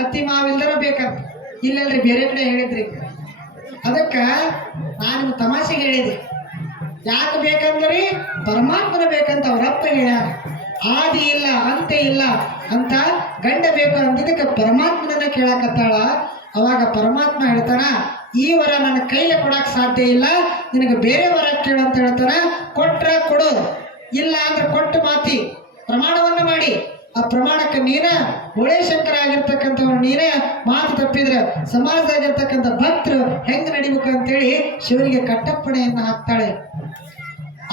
ಅತ್ತಿ ಮಾವಿಲ್ದಾರ ಬೇಕಂತ ಇಲ್ಲಲ್ರಿ, ಬೇರೆ ಕಡೆ ಹೇಳಿದ್ರಿ. ಅದಕ್ಕ ನಾನು ತಮಾಷೆಗೆ ಹೇಳಿದೆ. ಯಾಕೆ ಬೇಕಂದ್ರಿ? ಪರಮಾತ್ಮನ ಬೇಕಂತ ಅವರಪ್ಪ ಹೇಳ್ಯಾರ. ಆದಿ ಇಲ್ಲ ಅಂತೆ ಇಲ್ಲ ಅಂತ ಗಂಡ ಬೇಕು ಅಂದಿದ್ದಕ್ಕೆ ಪರಮಾತ್ಮನನ್ನ ಕೇಳಕತ್ತಾಳ. ಅವಾಗ ಪರಮಾತ್ಮ ಹೇಳ್ತಾನ, ಈ ವರ ನನ್ನ ಕೈಲಿ ಕೊಡಕ್ ಸಾಧ್ಯ ಇಲ್ಲ, ನಿನಗೆ ಬೇರೆ ವರ ಕೇಳು ಅಂತ ಹೇಳ್ತಾನ. ಕೊಟ್ರ ಕೊಡು, ಇಲ್ಲ ಅಂದ್ರೆ ಕೊಟ್ಟು ಮಾತಿ ಪ್ರಮಾಣವನ್ನ ಮಾಡಿ. ಆ ಪ್ರಮಾಣಕ್ಕೆ ನೀನ ಶಂಕರ ಆಗಿರ್ತಕ್ಕಂಥವ್ರು ನೀನೇ ಮಾತು ತಪ್ಪಿದ್ರೆ ಸಮಾಜದಾಗಿರ್ತಕ್ಕಂಥ ಭಕ್ತರು ಹೆಂಗ್ ನಡಿಬೇಕು ಅಂತೇಳಿ ಶಿವನಿಗೆ ಕಟ್ಟಪ್ಪಣೆಯನ್ನು ಹಾಕ್ತಾಳೆ.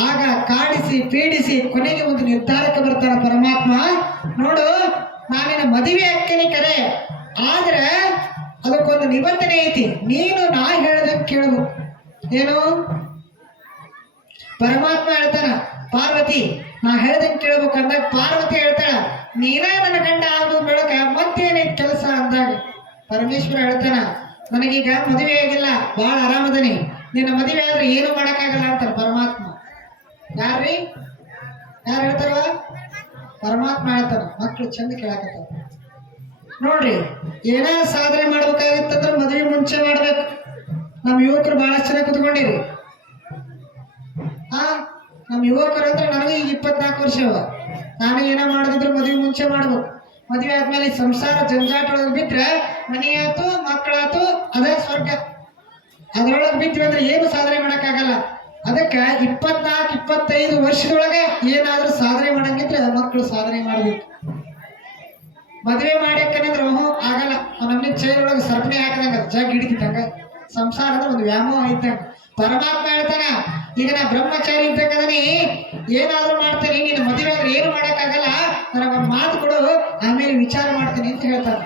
ಆಗ ಕಾಡಿಸಿ ಪೀಡಿಸಿ ಕೊನೆಗೆ ಒಂದು ನಿರ್ಧಾರಕ್ಕೆ ಬರ್ತಾನ ಪರಮಾತ್ಮ. ನೋಡು, ನಾನಿನ ಮದುವೆ ಅಕ್ಕನಿ ಕರೆ, ಆದ್ರೆ ಅದಕ್ಕೊಂದು ನಿಬಂಧನೆ ಐತಿ. ನೀನು ನಾ ಹೇಳ್ದಂಗೆ ಕೇಳಬೇಕು. ಏನು? ಪರಮಾತ್ಮ ಹೇಳ್ತಾನ, ಪಾರ್ವತಿ ನಾ ಹೇಳ್ದಂಗೆ ಕೇಳ್ಬೇಕು ಅಂದಾಗ ಪಾರ್ವತಿ ಹೇಳ್ತಾಳ, ನೀನೇ ನನ್ನ ಗಂಡ ಆಗೋದು ಬೆಳಕ ಮತ್ತೇನೈತಿ ಕೆಲಸ ಅಂದಾಗ ಪರಮೇಶ್ವರ ಹೇಳ್ತಾನ, ನನಗೀಗ ಮದುವೆ ಆಗಿಲ್ಲ, ಬಹಳ ಆರಾಮದನಿ, ನಿನ್ನ ಮದುವೆ ಆದ್ರೆ ಏನು ಮಾಡಕ್ಕಾಗಲ್ಲ ಅಂತಾರ ಪರಮಾತ್ಮ. ಯಾರು ಹೇಳ್ತಾರವ? ಪರಮಾತ್ಮ ಹೇಳ್ತಾನ. ಮಕ್ಕಳು ಚಂದ ಕೇಳಕತ್ತಾರ ನೋಡ್ರಿ. ಏನ ಸಾಧನೆ ಮಾಡ್ಬೇಕಾಗಿತ್ತಂದ್ರೆ ಮದುವೆ ಮುಂಚೆ ಮಾಡ್ಬೇಕು. ನಮ್ಮ ಯುವಕರು ಬಹಳಷ್ಟು ಜನ ಕುತ್ಕೊಂಡಿರಿ. ನಮ್ಮ ಯುವಕರು ಅಂದ್ರೆ ನನಗೆ ಈಗ 24 ವರ್ಷವ. ನಾನು ಏನೋ ಮಾಡೋದಿದ್ರು ಮದುವೆ ಮುಂಚೆ ಮಾಡ್ಬೇಕು. ಮದುವೆ ಆದ್ಮೇಲೆ ಸಂಸಾರ ಜಂಜಾಟ ಒಳಗೆ ಬಿಟ್ರೆ ಮನೆ ಆಯ್ತು ಮಕ್ಕಳಾಯ್ತು ಅದೇ ಸ್ವರ್ಗ. ಅದ್ರೊಳಗೆ ಬಿಟ್ವಿ ಅಂದ್ರೆ ಏನು ಸಾಧನೆ ಮಾಡಕ್ಕಾಗಲ್ಲ. ಅದಕ್ಕೆ 24-25 ವರ್ಷದೊಳಗೆ ಏನಾದ್ರೂ ಸಾಧನೆ ಮಾಡಂಗಿದ್ರೆ ಮಕ್ಕಳು ಸಾಧನೆ ಮಾಡ್ಬೇಕು. ಮದುವೆ ಮಾಡ್ಯಾಕಂದ್ರೆ ಆಗಲ್ಲ. ನಮ್ಗೆ ಚೈರೊಳಗೆ ಸರ್ಪಣೆ ಹಾಕದಂಗ ಜಗ್ ಹಿಡಿತಿದ್ದಂಗ ಸಂಸಾರ ಅಂದ್ರೆ ಒಂದು ವ್ಯಾಮೋಹ ಇದ್ದಂಗ. ಪರಮಾತ್ಮ ಹೇಳ್ತಾನ, ಈಗ ನಾ ಬ್ರಹ್ಮಚಾರಿ ಇದ್ದಕ್ಕದನಿ, ಏನಾದ್ರೂ ಮಾಡ್ತೇನೆ, ನಿನ್ನ ಮದುವೆ ಆದ್ರೆ ಏನು ಮಾಡಕ್ಕಾಗಲ್ಲ, ನನಗೊಂದು ಮಾತು ಕೊಡು, ಆಮೇಲೆ ವಿಚಾರ ಮಾಡ್ತೀನಿ ಅಂತ ಹೇಳ್ತಾನ.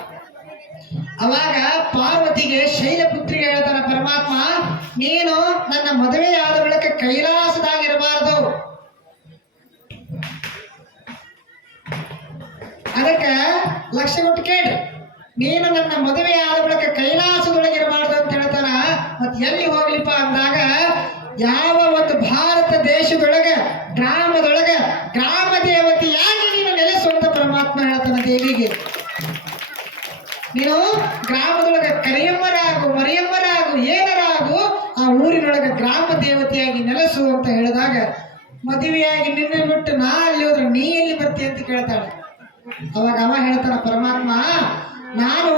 ಅವಾಗ ಪಾರ್ವತಿಗೆ ಶೈಲಪುತ್ರಿಗೆ ಹೇಳ್ತಾನ ಪರಮಾತ್ಮ, ನೀನು ನನ್ನ ಮದುವೆ ಆದ ಬಳಿಕ ಕೈಲಾಸದಾಗಿರಬಾರದು. ಅದಕ್ಕೆ ಲಕ್ಷ್ಯ ಕೊಟ್ಟು ಕೇಳಿ, ನೀನು ನನ್ನ ಮದುವೆ ಆದ ಬಳಿಕ ಕೈಲಾಸದೊಳಗಿರಬಾರ್ದು ಅಂತ ಹೇಳ್ತಾನ. ಮತ್ ಎಲ್ಲಿ ಹೋಗ್ಲಿಪ್ಪ ಅಂದಾಗ, ಯಾವ ಒಂದು ಭಾರತ ದೇಶದೊಳಗೆ ಗ್ರಾಮದೊಳಗೆ ಗ್ರಾಮ ದೇವತೆಯಾಗಿ ನೀನು ನೆಲೆಸುವಂತ ಪರಮಾತ್ಮ ಹೇಳ್ತಾನ ದೇವಿಗೆ. ನೀನು ಗ್ರಾಮದೊಳಗೆ ಕರಿಯಮ್ಮರಾಗು ಮರಿಯಮ್ಮರಾಗು ಏನರಾಗು, ಆ ಊರಿನೊಳಗೆ ಗ್ರಾಮ ದೇವತೆಯಾಗಿ ನೆಲೆಸು ಅಂತ ಹೇಳಿದಾಗ, ಮದುವೆಯಾಗಿ ನಿನ್ನೆ ಬಿಟ್ಟು ನಾ ಅಲ್ಲಿ ಹೋದ್ರೆ ನೀ ಎಲ್ಲಿ ಬರ್ತಿ ಅಂತ ಕೇಳ್ತಾಳೆ. ಅವಾಗ ಅವ ಹೇಳ್ತಾನ ಪರಮಾತ್ಮ, ನಾನು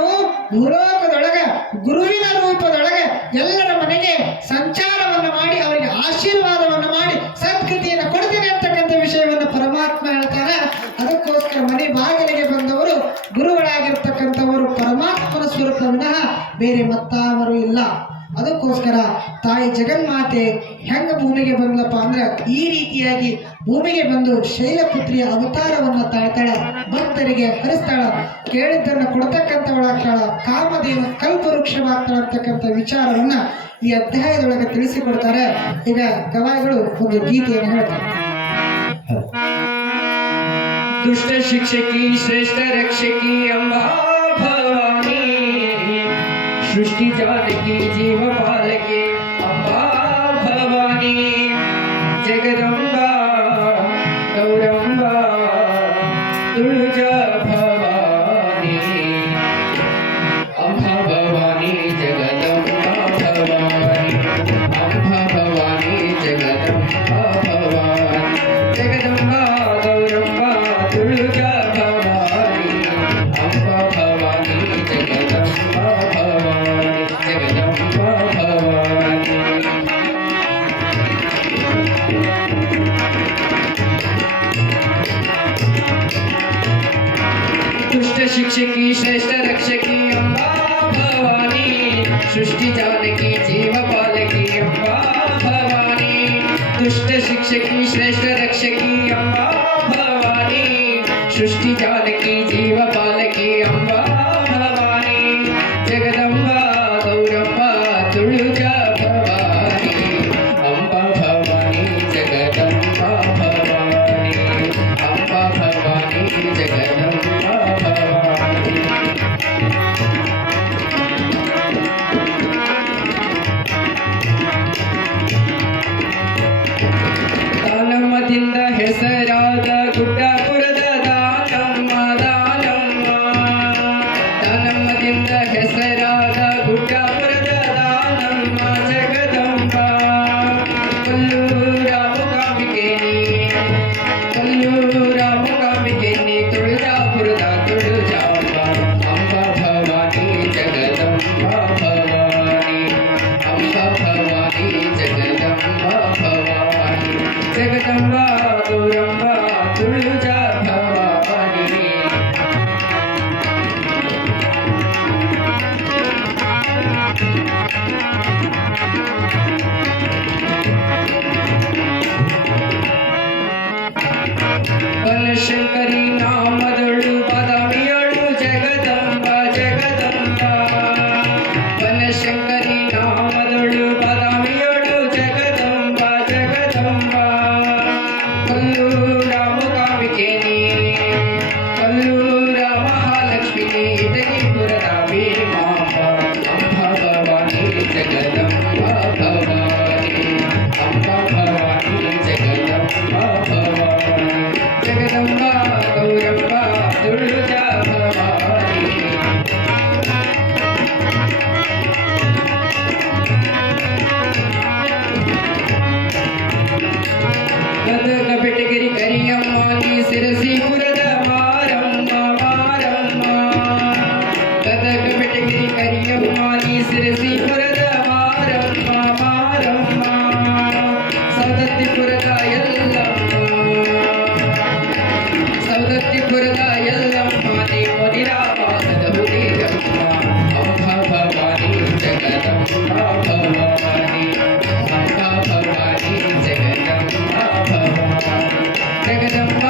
ಭೂಲೋಕದೊಳಗ ಗುರುವಿನ ರೂಪದೊಳಗೆ ಎಲ್ಲರ ಮನೆಗೆ ಸಂಚಾರವನ್ನು ಮಾಡಿ ಅವರಿಗೆ ಆಶೀರ್ವಾದವನ್ನು ಮಾಡಿ ಸದ್ಗತಿಯನ್ನು ಕೊಡ್ತೀನಿ ಅಂತಕ್ಕಂಥ ವಿಷಯವನ್ನು ಪರಮಾತ್ಮ ಹೇಳ್ತಾನೆ. ಅದಕ್ಕೋಸ್ಕರ ಮನೆ ಬಾಗಿಲಿಗೆ ಬಂದವರು ಗುರುಗಳಾಗಿರ್ತಕ್ಕಂಥವರು ಪರಮಾತ್ಮನ ಸ್ವರೂಪ ವಿನಃ ಬೇರೆ ಮತ್ತಾವರು ಇಲ್ಲ. ಅದಕ್ಕೋಸ್ಕರ ತಾಯಿ ಜಗನ್ಮಾತೆ ಹೆಂಗ ಭೂಮಿಗೆ ಬಂದಪ್ಪ ಅಂದ್ರೆ ಈ ರೀತಿಯಾಗಿ ಭೂಮಿಗೆ ಬಂದು ಶೈಲಪುತ್ರಿಯ ಅವತಾರವನ್ನ ತಾಳ್ತಾಳ, ಭಕ್ತರಿಗೆ ಹರಿಸ್ತಾಳ, ಕೇಳಿದ್ದನ್ನು ಕೊಡ್ತಕ್ಕಂಥವಳಾಗ್ತಾಳ, ಕಾಮಧೇನು ಕಲ್ಪವೃಕ್ಷವಾಗ್ತಾಳ ಅಂತಕ್ಕಂಥ ವಿಚಾರವನ್ನ ಈ ಅಧ್ಯಾಯದೊಳಗೆ ತಿಳಿಸಿಕೊಡ್ತಾರೆ. ಈಗ ಗವಾಯಿಗಳು ಒಂದು ಗೀತೆಯನ್ನು ಹೇಳ್ತಾರೆ. दुष्ट शिक्षकी श्रेष्ठ रक्षकी अम्बा भवानी, सृष्टि जानकी जीव पालकी अम्बा भवानी. जगदंबा गौरंबा तुळजा भवानी अंबा भवानी जगदंबा भवानी अंबा भवानी जगदंबा भवानी जगदंबा गौरंबा तुळजा भवानी अंबा भवानी जगदंबा भवानी जगदंबा भवानी दुष्ट शिक्षकी श्रेष्ठ रक्षकी अंबा भवानी सृष्टि जानकी जीव पालकी अंबा भवानी दुष्ट शिक्षकी श्रेष्ठ रक्षकी अंबा भवानी सृष्टि जानकी जीव पालकी अंबा भवानी जगदंबा गौरंबा तुळजा भवानी अंबा भवानी जगदंबा भवानी अंबा भवानी जगदंबा भवानी ದಾನಮ್ಮದಿಂದ ಹೆಸರಾದ ಗುಡ್ಡಾಪುರದ ದಾನಮ್ಮ ದಾನಮ್ಮ ದಾನಮ್ಮದಿಂದ ಹೆಸರಾದ ಗುಡ್ಡಾಪುರದ ದಾನಮ್ಮ ಜಗದಂಬ ಕೊಲ್ಲೂರ ಮುಕಾಂಬಿಕೆ ಕೊಲ್ಲೂರ ಮುಕಾಂಬಿಕೆ ತುಳಜಾಪುರದ ತುಳಜಾಂಬ ಅಂಬ ಭವಾನಿ ಜಗದಂಬ ಭವಾನಿ ಅಂಬ ಭವಾನಿ ಜಗದಂಬ ಭವಾನಿ ಜಗದಂಬ ಗೌರಂಬ ತುಳಜಾ ಭವಾನಿ ಬನಶಂಕರಿ ನಾಮದಳು ಬಾದಾಮಿಯಳು ಜಗದಂಬ ಜಗದಂಬ ಬನಶಂಕರಿ ನಾಮದಳು ಬಾದಾಮಿಯಳು ಜಗದಂಬ ಜಗದಂಬ ಕೊಲ್ಲೂರ ಮುಕಾಂಬಿಕೆ ಕೊಲ್ಲೂರ ಮಹಾಲಕ್ಷ್ಮಿ ಇಟಗಿಪುರದ ಭೀಮಾಂಬ ಅಂಬ ಭವಾನಿ ಜಗದಂಬ ಭವಾನಿ ಅಂಬ ಭವಾನಿ ಜಗದಂಬ ಭವಾನಿ ಜಗದಂಬ ಗೌರಂಬ ತುಳಜಾ ಭವಾನಿ ಗದಗ ಬೆಟಗಿರಿ ಕರಿಯಮ್ಮ ನೀ ಸಿರಸಿಪುರದ ಮಾರಮ್ಮ ಮಾರಮ್ಮ ಗದಗ ಬೆಟಗಿರಿ ಕರಿಯಮ್ಮ ನೀ ಸಿರಸಿಪುರದ ಮಾರಮ್ಮ ಮಾರಮ್ಮ ಸೌದತ್ತಿಪುರದ ಎಲ್ಲಮ್ಮ ಸೌದತ್ತಿಪುರದ ಎಲ್ಲಮ್ಮ ನೀ ಮುನಿರಾಪಾದದ ಹುಲಿಗಮ್ಮ ಅಂಬ ಭವಾನಿ ಜಗದಂಬ ಭವಾನಿ ಅಂಬ ಭವಾನಿ ಜಗದಂಬ ಭವಾನಿ ಜಗದಂಬ